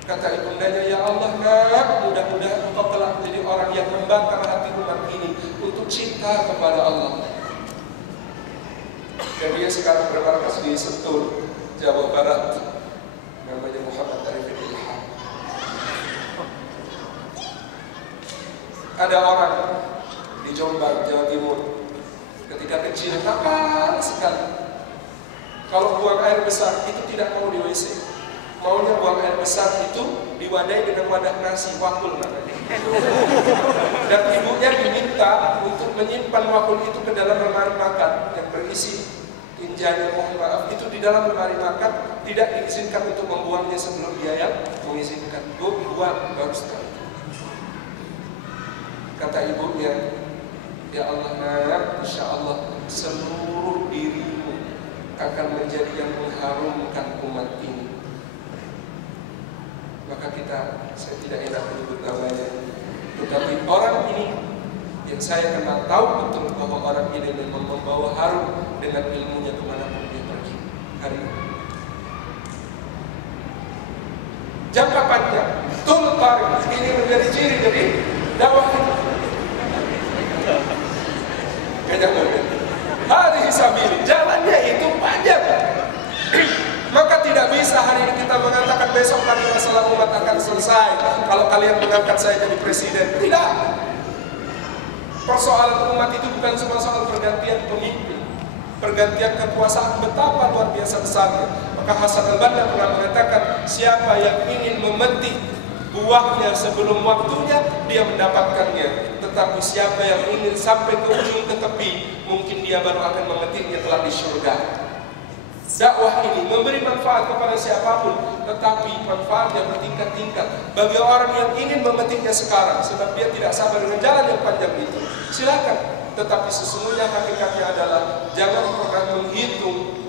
Kata ibundanya, ya Allah nak, mudah-mudahan engkau telah menjadi orang yang membakar hati umat ini untuk cinta kepada Allah. Dan dia sekarang bermarkas di Sentul, Jawa Barat. Namanya Muhammad Arifin Ilham. Ada orang di Jombang, Jawa Timur, ketika kecil nakal sekali. Kalau buang air besar itu tidak mau di WC, maunya buang air besar itu diwadai dengan wadah nasi, wakul namanya. Dan ibunya diminta untuk menyimpan wakul itu ke dalam lemari makan yang berisi tinjanya, mohon maaf, itu di dalam lemari makan, tidak diizinkan untuk membuangnya sebelum dia yang mengizinkan. Buang baru sekali. Kata ibunya, ya Allah nak, insya Allah seluruh dirimu akan menjadi yang mengharumkan umat ini. Maka saya tidak enak menyebut namanya, tetapi orang ini yang saya kenal tahu betul bahwa orang ini memang membawa harum dengan ilmunya kemanapun dia pergi hari ini. Jangka panjang, tulpar ini menjadi ciri jadi dakwah itu. Hari sabili, jalannya itu panjang. Maka tidak bisa hari ini kita mengatakan besok lagi masalah umat akan selesai kalau kalian mengangkat saya jadi presiden. Tidak. Persoalan umat itu bukan cuma soal pergantian pemimpin, pergantian kekuasaan, betapa luar biasa besarnya. Maka Hasan al-Banna pernah mengatakan, siapa yang ingin memetik buahnya sebelum waktunya dia mendapatkannya. Tetapi siapa yang ingin sampai ke ujung ke tepi, mungkin dia baru akan memetiknya kelak di surga. Dakwah ini memberi manfaat kepada siapapun, tetapi manfaatnya bertingkat-tingkat. Bagi orang yang ingin memetiknya sekarang, sebab dia tidak sabar dengan jalan yang panjang itu, silakan. Tetapi sesungguhnya hakikatnya adalah jangan pernah menghitung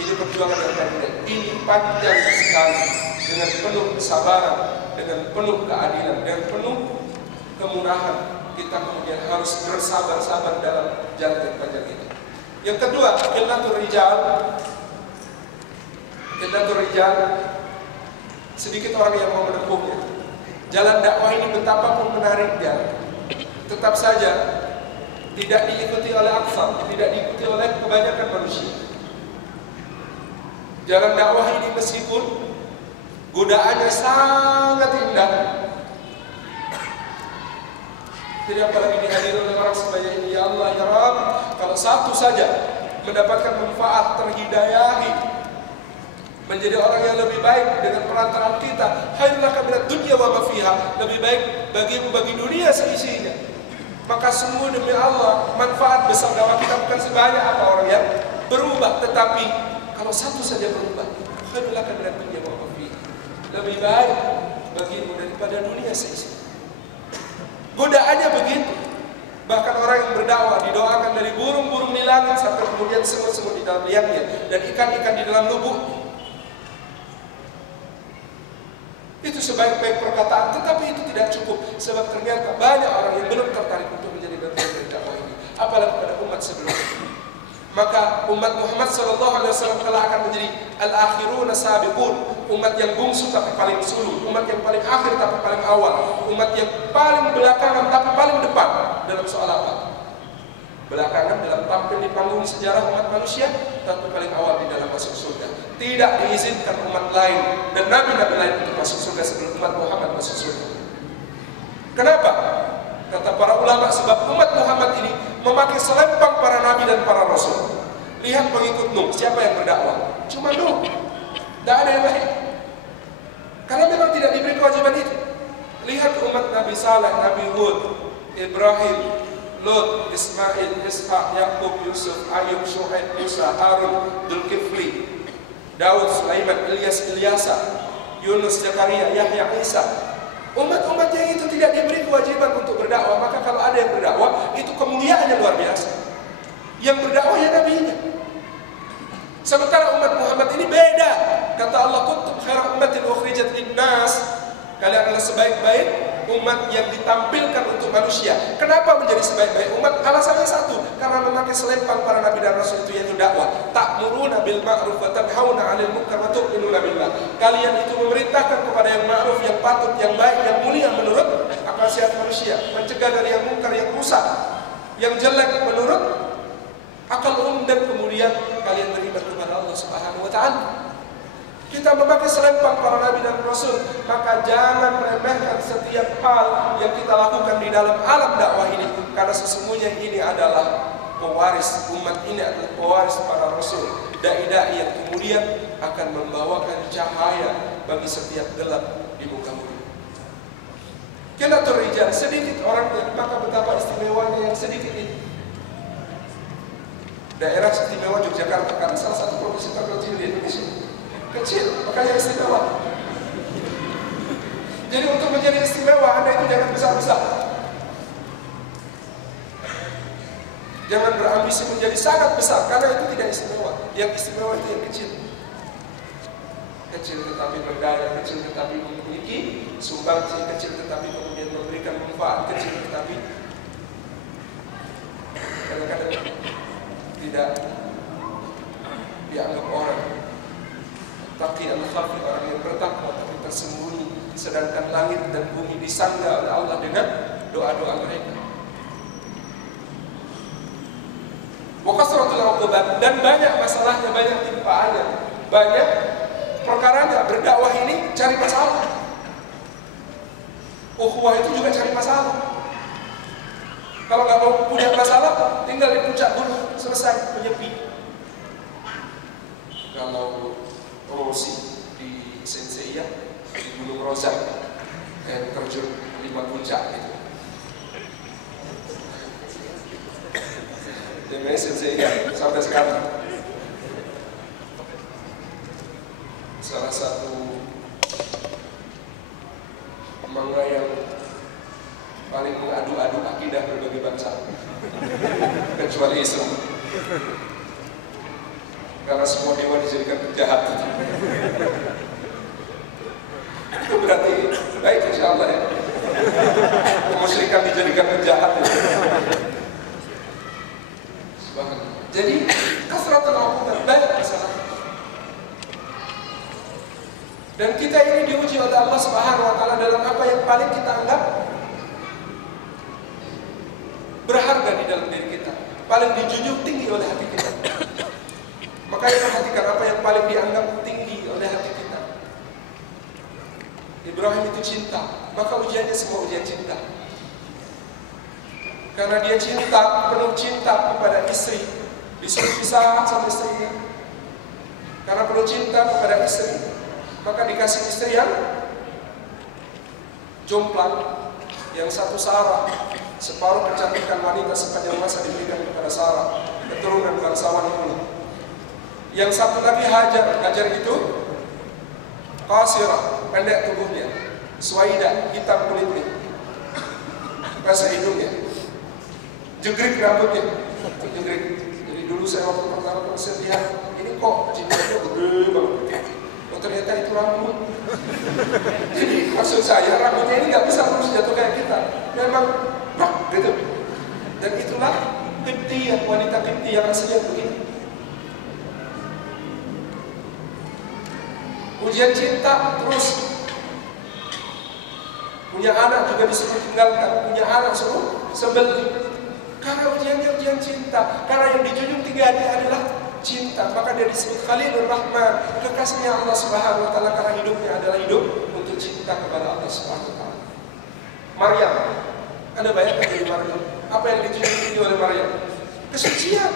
hidup perjuangan yang panjang. Ini panjang sekali, dengan penuh kesabaran, dengan penuh keadilan, dengan penuh kemurahan. Kita kemudian harus bersabar-sabar dalam jalan yang panjang ini. Yang kedua, qilnatur rijal, sedikit orang yang mau menempuhnya. Jalan dakwah ini betapapun menariknya, tetap saja tidak diikuti oleh aksar, tidak diikuti oleh kebanyakan manusia. Jalan dakwah ini meskipun godaannya sangat indah, tidak apalagi dihadiri oleh orang sebanyak ini. Ya Allah, ya Rabb, kalau satu saja mendapatkan manfaat, terhidayahi, menjadi orang yang lebih baik dengan perantaraan kita, khairul laka minad dunya wa ma fiha, lebih baik bagimu bagi dunia seisinya. Maka semua demi Allah, manfaat besar dakwah kita bukan sebanyak apa orang yang berubah, tetapi kalau satu saja berubah, khairul laka minad dunya wa ma fiha, lebih baik bagimu daripada dunia seisinya. Godaannya begitu. Bahkan orang yang berdakwah didoakan dari burung-burung di langit sampai kemudian semut-semut di dalam liangnya dan ikan-ikan di dalam lubuk. Itu sebaik-baik perkataan, tetapi itu tidak cukup. Sebab ternyata banyak orang yang belum tertarik untuk menjadi bagian dari dakwah ini, apalagi pada umat sebelumnya. Maka umat Muhammad SAW telah akan menjadi al-akhiruna sabiqun, umat yang bungsu tapi paling sulung, umat yang paling akhir tapi paling awal, umat yang paling belakangan tapi paling depan. Dalam soal apa? Belakangan dalam tampil di panggung sejarah umat manusia, tapi paling awal di dalam masuk surga. Tidak diizinkan umat lain dan nabi-nabi lain untuk masuk surga sebelum umat Muhammad masuk surga. Kenapa? Kata para ulama, sebab umat Muhammad ini memakai selempang para nabi dan para rasul. Lihat pengikut Nuh, siapa yang berdakwah? Cuma Nuh, tidak ada yang lain. Karena memang tidak diberi kewajiban itu. Lihat umat Nabi Saleh, Nabi Hud, Ibrahim, Lut, Ismail, Ishaq, Yakub, Yusuf, Ayub, Syuaib, Musa, Harun, Dzulkifli, Daud, Sulaiman, Ilyas, Ilyasa, Yunus, Zakaria, Yahya, Isa. Umat-umat yang itu tidak diberi kewajiban untuk berdakwah. Maka kalau ada yang berdakwah, itu kemuliaannya luar biasa. Yang berdakwah ya nabinya. Sementara umat Muhammad ini beda. Kata Allah, kuntum khaira ummatin ukhrijat linnas, kalian adalah sebaik-baik umat yang ditampilkan untuk manusia. Kenapa menjadi sebaik-baik umat? Alasannya satu, karena memakai selempang para nabi dan rasul itu, yaitu dakwah. Ta'muruna bil ma'ruf wa tanhauna 'anil munkar wa tu'minuna billah. Kalian itu memerintahkan kepada yang ma'ruf, yang patut, yang baik, yang mulia menurut akal sehat manusia, mencegah dari yang munkar, yang rusak, yang jelek menurut akal dan kemudian kalian beriman kepada Allah Subhanahu wa taala. Kita memakai selempang para nabi dan rasul, maka jangan meremehkan setiap hal yang kita lakukan di dalam alam dakwah ini, karena sesungguhnya ini adalah pewaris umat ini, adalah pewaris para rasul, dai-dai yang kemudian akan membawakan cahaya bagi setiap gelap di muka bumi. Qilnatur rijal, sedikit orangnya, maka betapa istimewanya yang sedikit ini. Daerah istimewa Yogyakarta karena salah satu provinsi terkecil di Indonesia. Kecil, makanya istimewa. Jadi untuk menjadi istimewa, Anda itu jangan besar-besar. Jangan berambisi menjadi sangat besar, karena itu tidak istimewa. Yang istimewa itu yang kecil. Kecil tetapi berdaya, kecil tetapi memiliki sumbangsi, kecil tetapi kemudian memberikan manfaat, kecil tetapi kadang-kadang tidak dianggap orang. Taqi al-khafi, orang yang bertakwa tapi tersembunyi, sedangkan langit dan bumi disangga oleh Allah dengan doa-doa mereka. Wa kasratul uqubat, dan banyak masalahnya, banyak timpaannya, banyak perkaranya. Berdakwah ini cari masalah. Ukhuwah itu juga cari masalah. Kalau nggak mau punya masalah, tinggal di puncak gunung, selesai, menyepi. Kalau promosi di Senseiya, di Gunung Rozak yang terjun 5 puncak itu. Jadi saya ingat sampai sekarang. Salah satu manga yang paling mengadu-adu akidah berbagai bangsa, kecuali Islam. Karena semua dewa dijadikan penjahat. Itu berarti baik insya Allah ya. Kemusyrikan dijadikan penjahat ya. Jadi kasratul uqubat banyak masalah. Dan kita ini diuji oleh Allah Subhanahu wa taala dalam apa yang paling kita anggap berharga di dalam diri kita, paling dijunjung tinggi oleh hati kita. Makanya perhatikan apa yang paling dianggap tinggi oleh hati kita. Ibrahim itu cinta, maka ujiannya semua ujian cinta. Karena dia cinta, penuh cinta kepada istri, disuruh pisah sama istrinya. Karena penuh cinta kepada istri, maka dikasih istri yang jomplang, yang satu Sarah, separuh kecantikan wanita sepanjang masa diberikan kepada Sarah, keturunan bangsawan dulu. Yang satu lagi Hajar, Hajar itu qasirah, pendek tubuhnya, Suwaida, hitam kulitnya, basah hidungnya, jegrik rambutnya, jegrik. Jadi dulu saya waktu pertama saya lihat, ini kok jinjitnya gede banget. Oh ternyata itu rambut. Jadi maksud saya rambutnya ini nggak bisa terus jatuh kayak kita, memang brak gitu. Dan itulah Qibtiyah, wanita Qibtiyah aslinya begini. Ujian cinta terus. Punya anak juga disuruh tinggalkan, punya anak suruh sebeli. Karena ujiannya ujian cinta. Karena yang dijunjung tinggi adalah cinta. Maka dia disebut Khalilur Rahman, kekasihnya Allah Subhanahu wa taala, karena hidupnya adalah hidup untuk cinta kepada Allah Subhanahu wa taala. Maryam, Anda bayangkan dari Maryam, apa yang dijunjung tinggi oleh Maryam? Kesucian.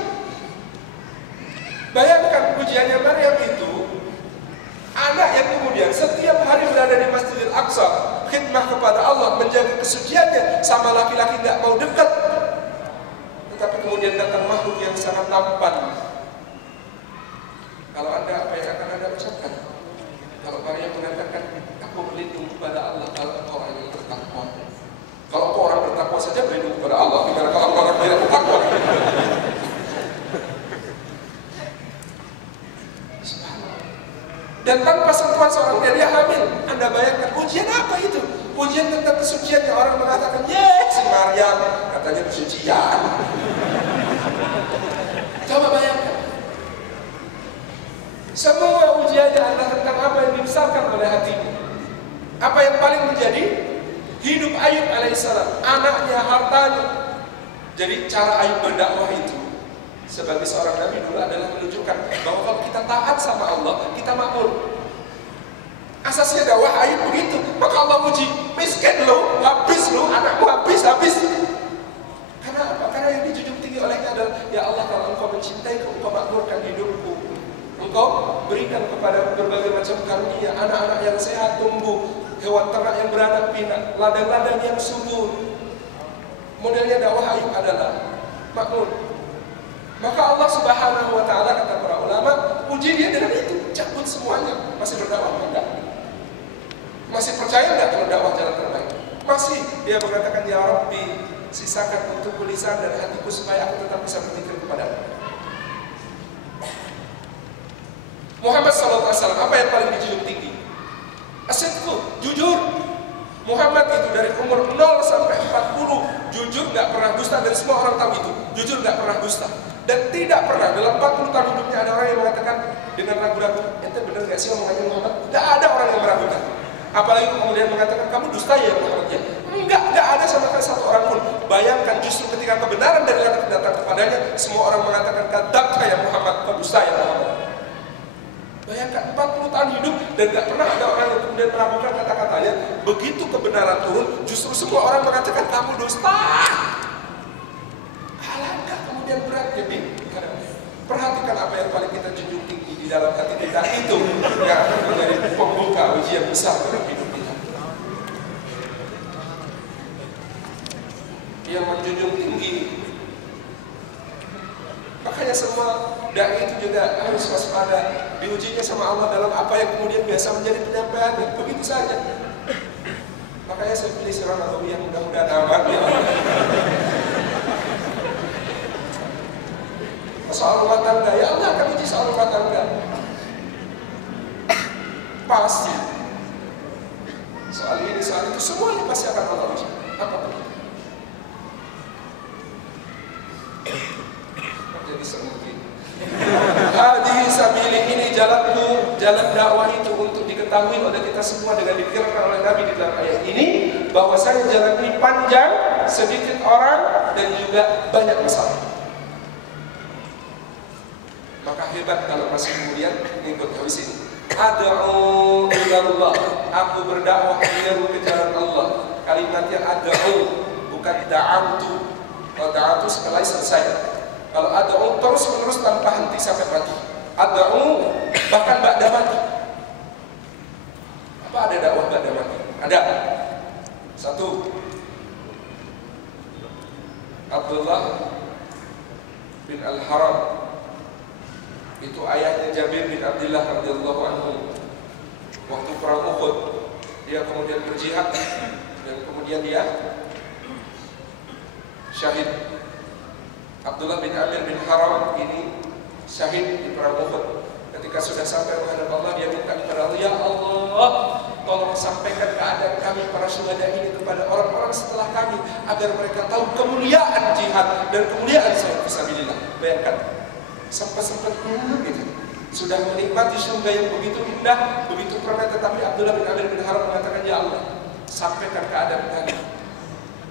Bayangkan ujiannya Maryam itu anak yang kemudian setiap hari berada di Masjidil Aqsa, khidmah kepada Allah, menjaga kesuciannya, sama laki-laki nggak mau dekat. Tetapi kemudian datang makhluk yang sangat tampan. Kalau Anda, apa yang akan Anda ucapkan? Kalau Maryam mengatakan, aku berlindung kepada Allah kalau engkau orang yang bertakwa. Kalau engkau orang bertakwa saja berlindung kepada Allah, gimana kalau engkau orang yang bertakwa? Dan tanpa sentuhan seorang dia hamil. Anda bayangkan ujian apa itu? Ujian tentang kesuciannya. Orang mengatakan, yes, si Maryam katanya kesucian. Coba bayangkan. Semua ujiannya adalah tentang apa yang dibesarkan oleh hatinya. Apa yang paling menjadi hidup Ayub alaihissalam, anaknya, hartanya. Jadi cara Ayub berdakwah itu sebagai seorang nabi dulu adalah menunjukkan bahwa kalau kita taat sama Allah, kita makmur. Asasnya dakwah Ayub begitu. Maka Allah uji, miskin lo, habis lo, anakmu habis. Karena apa? Karena yang dijunjung tinggi olehnya adalah, ya Allah, kalau engkau mencintai, engkau makmurkan hidupku. Engkau berikan kepada berbagai macam karunia, anak-anak yang sehat tumbuh, hewan ternak yang beranak pinak, ladang-ladang yang subur. Modelnya dakwah Ayub adalah makmur. Maka Allah Subhanahu wa taala, kata para ulama, uji dia dengan itu, cabut semuanya. Masih berdakwah enggak? Masih percaya enggak kalau dakwah jalan terbaik? Masih. Dia mengatakan, ya Rabbi, sisakan untuk lisan dan hatiku supaya aku tetap bisa berzikir kepadamu. Muhammad SAW, apa yang paling dijunjung tinggi? Asidku, jujur. Muhammad itu dari umur 0 sampai 40 jujur, nggak pernah dusta, dan semua orang tahu itu. Jujur, nggak pernah dusta. Dan tidak pernah dalam 40 tahun hidupnya ada orang yang mengatakan dengan ragu-ragu, ente bener nggak sih omongannya Muhammad? Nggak ada orang yang meragukan. Apalagi kemudian mengatakan, kamu dusta ya Muhammad ya? Nggak ada sama sekali satu orang pun. Bayangkan justru ketika kebenaran dari langit datang kepadanya, semua orang mengatakan, kadzabta ya Muhammad, kau dusta ya Muhammad. Bayangkan 40 tahun hidup dan gak pernah ada orang yang kemudian meragukan kata-katanya. Begitu kebenaran turun, justru semua orang mengatakan kamu dusta. Alangkah kemudian beratnya. Perhatikan apa yang paling kita junjung tinggi di dalam hati kita, itu yang akan menjadi pembuka ujian besar dalam hidup kita. yang menjunjung tinggi. Makanya semua dai itu juga harus waspada, diujinya sama Allah dalam apa yang kemudian biasa menjadi penyampaiannya, begitu saja. Makanya saya pilih Sirah Nabawiyah, mudah-mudahan aman ya. Soal rumah tangga, ya Allah akan uji soal rumah tangga. Pasti. Soal ini, soal itu, semuanya pasti akan Allah uji. Apapun. Jadi seperti hadis sabili, ini jalanku, jalan dakwah itu untuk diketahui oleh kita semua dengan dikirakan oleh Nabi di dalam ayat ini, bahwasanya jalan ini panjang, sedikit orang dan juga banyak masalah. Maka hebat kalau masih kemudian ngikut habis ini. Ad'u ilallah, aku berdakwah menyuruh ke jalan Allah. Kalimatnya ad'u, bukan da'amtu. Kalau da'amtu sekali selesai. Kalau ad'u terus menerus tanpa henti sampai mati. Ad'u bahkan ba'da mati. Apa ada dakwah ba'da mati? Ada. Satu, Abdullah bin Al-Haram, itu ayahnya Jabir bin Abdullah radhiyallahu anhu. Waktu perang Uhud, dia kemudian berjihad dan kemudian dia syahid. Abdullah bin Amir bin Haram ini syahid di perang Uhud. Ketika sudah sampai menghadap Allah, dia minta kepada Allah, ya Allah, tolong sampaikan keadaan kami para syuhada ini kepada orang-orang setelah kami, agar mereka tahu kemuliaan jihad dan kemuliaan salat fisabilillah. Bayangkan, sempat-sempat gitu, sudah menikmati surga yang begitu indah, begitu permai, tetapi Abdullah bin Amir bin Haram mengatakan, ya Allah, sampaikan keadaan kami.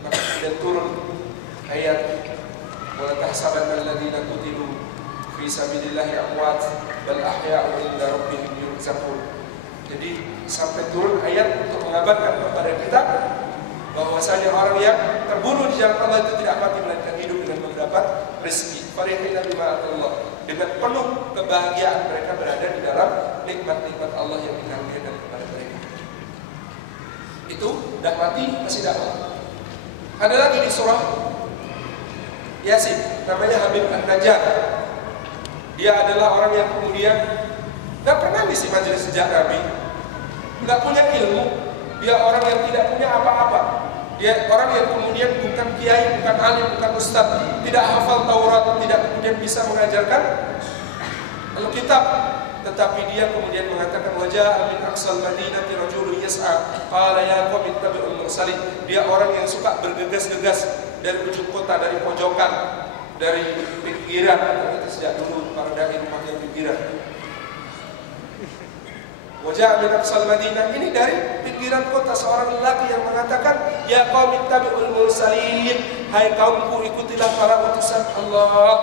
Maka kemudian turun ayat, wa la tahsabanna alladziina qutilu fi sabilillahi amwat bal ahya'u 'inda rabbihim yurzaqun. Jadi sampai turun ayat untuk mengabarkan kepada kita bahwasanya orang yang terbunuh di jalan Allah itu tidak mati melainkan hidup dengan mendapat rezeki. Farihina bima atallah, dengan penuh kebahagiaan mereka berada di dalam nikmat-nikmat Allah yang dikaruniakan kepada mereka. Itu dah mati masih dakwah. Ada lagi di surah Yasin, namanya Habib An-Najjar. Dia adalah orang yang kemudian gak pernah ngisi majelis sejak Nabi, gak punya ilmu. Dia orang yang tidak punya apa-apa. Dia orang yang kemudian bukan kiai, bukan alim, bukan ustaz, tidak hafal Taurat, tidak kemudian bisa mengajarkan Alkitab, tetapi dia kemudian mengatakan, wajah min aqsal madinati rajulun yas'a qala ya qaumi ittabi'ul mursalin. Dia orang yang suka bergegas-gegas dari ujung kota, dari pojokan, dari pinggiran. Ternyata sejak dulu para dai rumahnya pinggiran. Wajah min aqsal Madinah, ini dari pinggiran kota, seorang lelaki yang mengatakan, ya qaumi ittabi'ul mursalin, hai kaumku ikutilah para utusan Allah.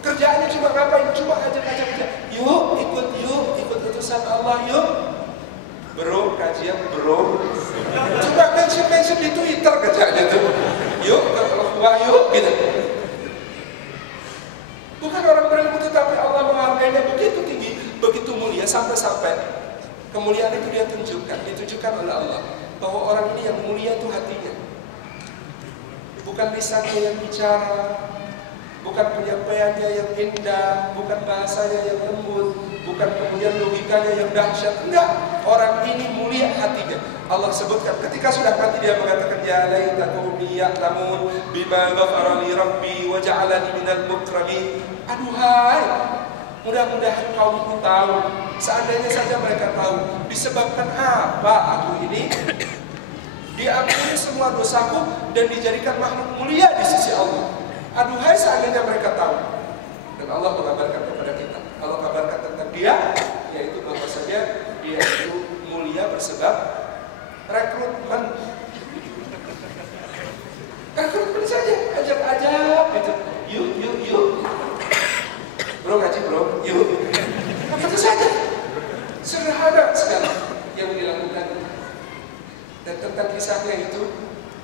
Kerjaannya cuma ngapain? Cuma ajak-ajak aja. Yuk ikut utusan Allah yuk. Bro, kajian bro. Cuma mention di Twitter kerjaannya tuh. Yuk ke Al-Quran yuk gitu. Bukan orang berilmu, tetapi Allah menghargainya begitu tinggi, begitu mulia, sampai-sampai kemuliaan itu dia ditujukan oleh Allah, bahwa orang ini yang mulia itu hatinya, bukan lisannya yang bicara, bukan penyampaiannya yang indah, bukan bahasanya yang lembut, bukan kemudian logikanya yang dahsyat. Enggak, orang ini mulia hatinya. Allah sebutkan ketika sudah mati, dia mengatakan, ya laita qaumi ya'lamun bima ghafara li rabbi wa ja'alani minal mukramin. Aduhai, mudah-mudahan kaumku tahu, seandainya saja mereka tahu disebabkan apa aku ini diampuni semua dosaku dan dijadikan makhluk mulia di sisi Allah. Aduhai, seandainya mereka tahu. Dan Allah mengabarkan kepada kita, Allah kabarkan tentang dia, yaitu bahwasanya dia itu mulia bersebab rekrutmen saja, ajak-ajak gitu. Yuk bro, ngaji bro, yuk. Itu saja, sederhana sekali yang dilakukan. Dan tentang kisahnya itu,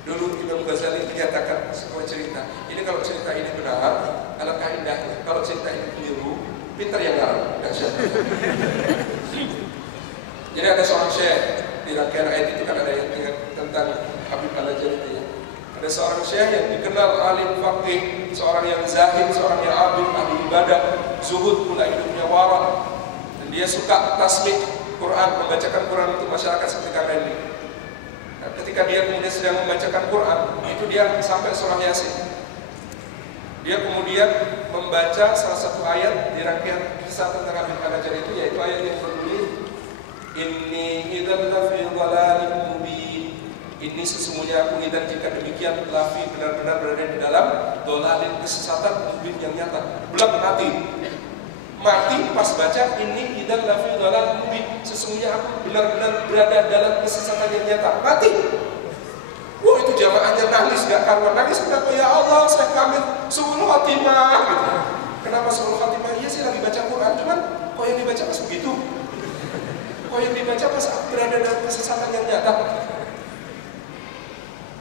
dulu Imam Ghazali menyatakan sebuah cerita. Ini kalau cerita ini benar, alangkah indahnya. Kalau cerita ini keliru, pintar yang ngarang, nggak siapa. Jadi ada seorang syekh di rangkaian ayat itu kan ada yang tentang Habib Al-Najjar itu ya. Ada seorang syekh yang dikenal alim faqih, seorang yang zahid, seorang yang abid, ahli ibadah, zuhud, pula hidupnya wara. Dan dia suka tasmih Quran, membacakan Quran untuk masyarakat seperti kami ini. Nah, ketika dia kemudian sedang membacakan Quran, itu dia sampai surah Yasin. Dia kemudian membaca salah satu ayat di rangkaian kisah tentang Habib An-Najjar itu, yaitu ayat yang berbunyi Inni idzan lafi dhalalin mubin. Ini sesungguhnya aku idzan jika demikian lafi benar-benar berada di dalam dhalalin, kesesatan mubin yang nyata. Belum mati pas baca ini idzan lafi dhalalin mubin. Sesungguhnya aku benar-benar berada dalam kesesatan yang nyata. Mati. Wah, itu jamaahnya nangis, gak karuan. Nangis kenapa? Ya Allah, saya kamil suul khatimah gitu. Kenapa suul khatimah? Iya sih lagi baca Quran, cuman kok yang dibaca pas begitu? Kok yang dibaca pas berada dalam kesesatan yang nyata?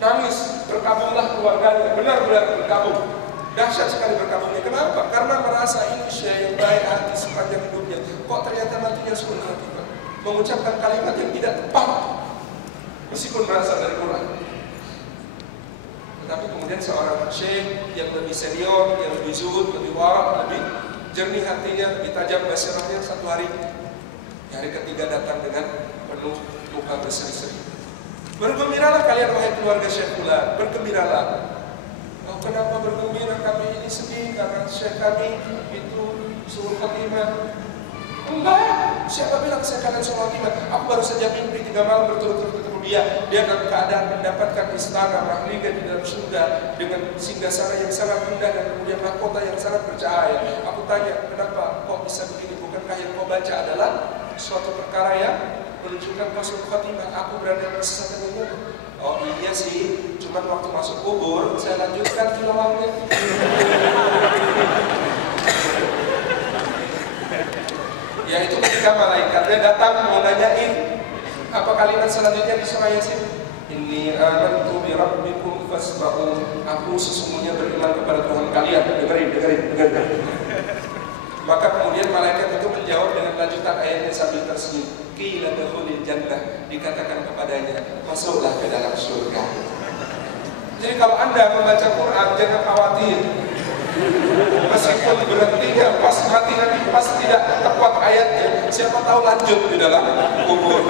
Nangis, berkabunglah keluarganya, benar-benar berkabung. Dahsyat sekali berkabungnya. Kenapa? Karena merasa ini syekh yang baik hati sepanjang hidupnya. Kok ternyata matinya suul khatimah? Mengucapkan kalimat yang tidak tepat, meskipun berasal dari Quran. Tapi kemudian seorang syekh yang lebih senior, yang lebih zuhud, lebih warak, lebih jernih hatinya, lebih tajam basirahnya, satu hari ketiga datang dengan penuh luka berseri-seri. Bergembiralah kalian wahai keluarga Syekh Fulan, bergembiralah. Oh, kenapa bergembira? Kami ini sedih karena syekh kami itu suul khatimah. Enggak, siapa bilang saya kalian suul khatimah? Aku baru saja mimpi 3 malam berturut-turut ketemu dia. Dia dalam keadaan mendapatkan istana mahliga di dalam surga dengan singgasana yang sangat indah dan kemudian mahkota yang sangat bercahaya. Aku tanya, kenapa kok bisa begini? Bukankah yang kau baca adalah suatu perkara yang menunjukkan suul khatimah? Aku berada di kesesatan yang benar. Oh iya sih, cuman waktu masuk kubur saya lanjutkan tilawahnya. Ya itu ketika malaikatnya datang mau nanyain apa kalimat selanjutnya di surah Yasin. Inni amantu bi rabbikum fasma'un. Aku sesungguhnya beriman kepada Tuhan kalian. Dengerin. Maka kemudian malaikat itu menjawab dengan lanjutan ayatnya sambil tersenyum. Qila dukhulil jannah, dikatakan kepadanya, masuklah ke dalam surga. Jadi kalau Anda membaca Quran jangan khawatir. Meskipun berhentinya pas mati nanti pas tidak tepat ayatnya, siapa tahu lanjut di dalam kubur.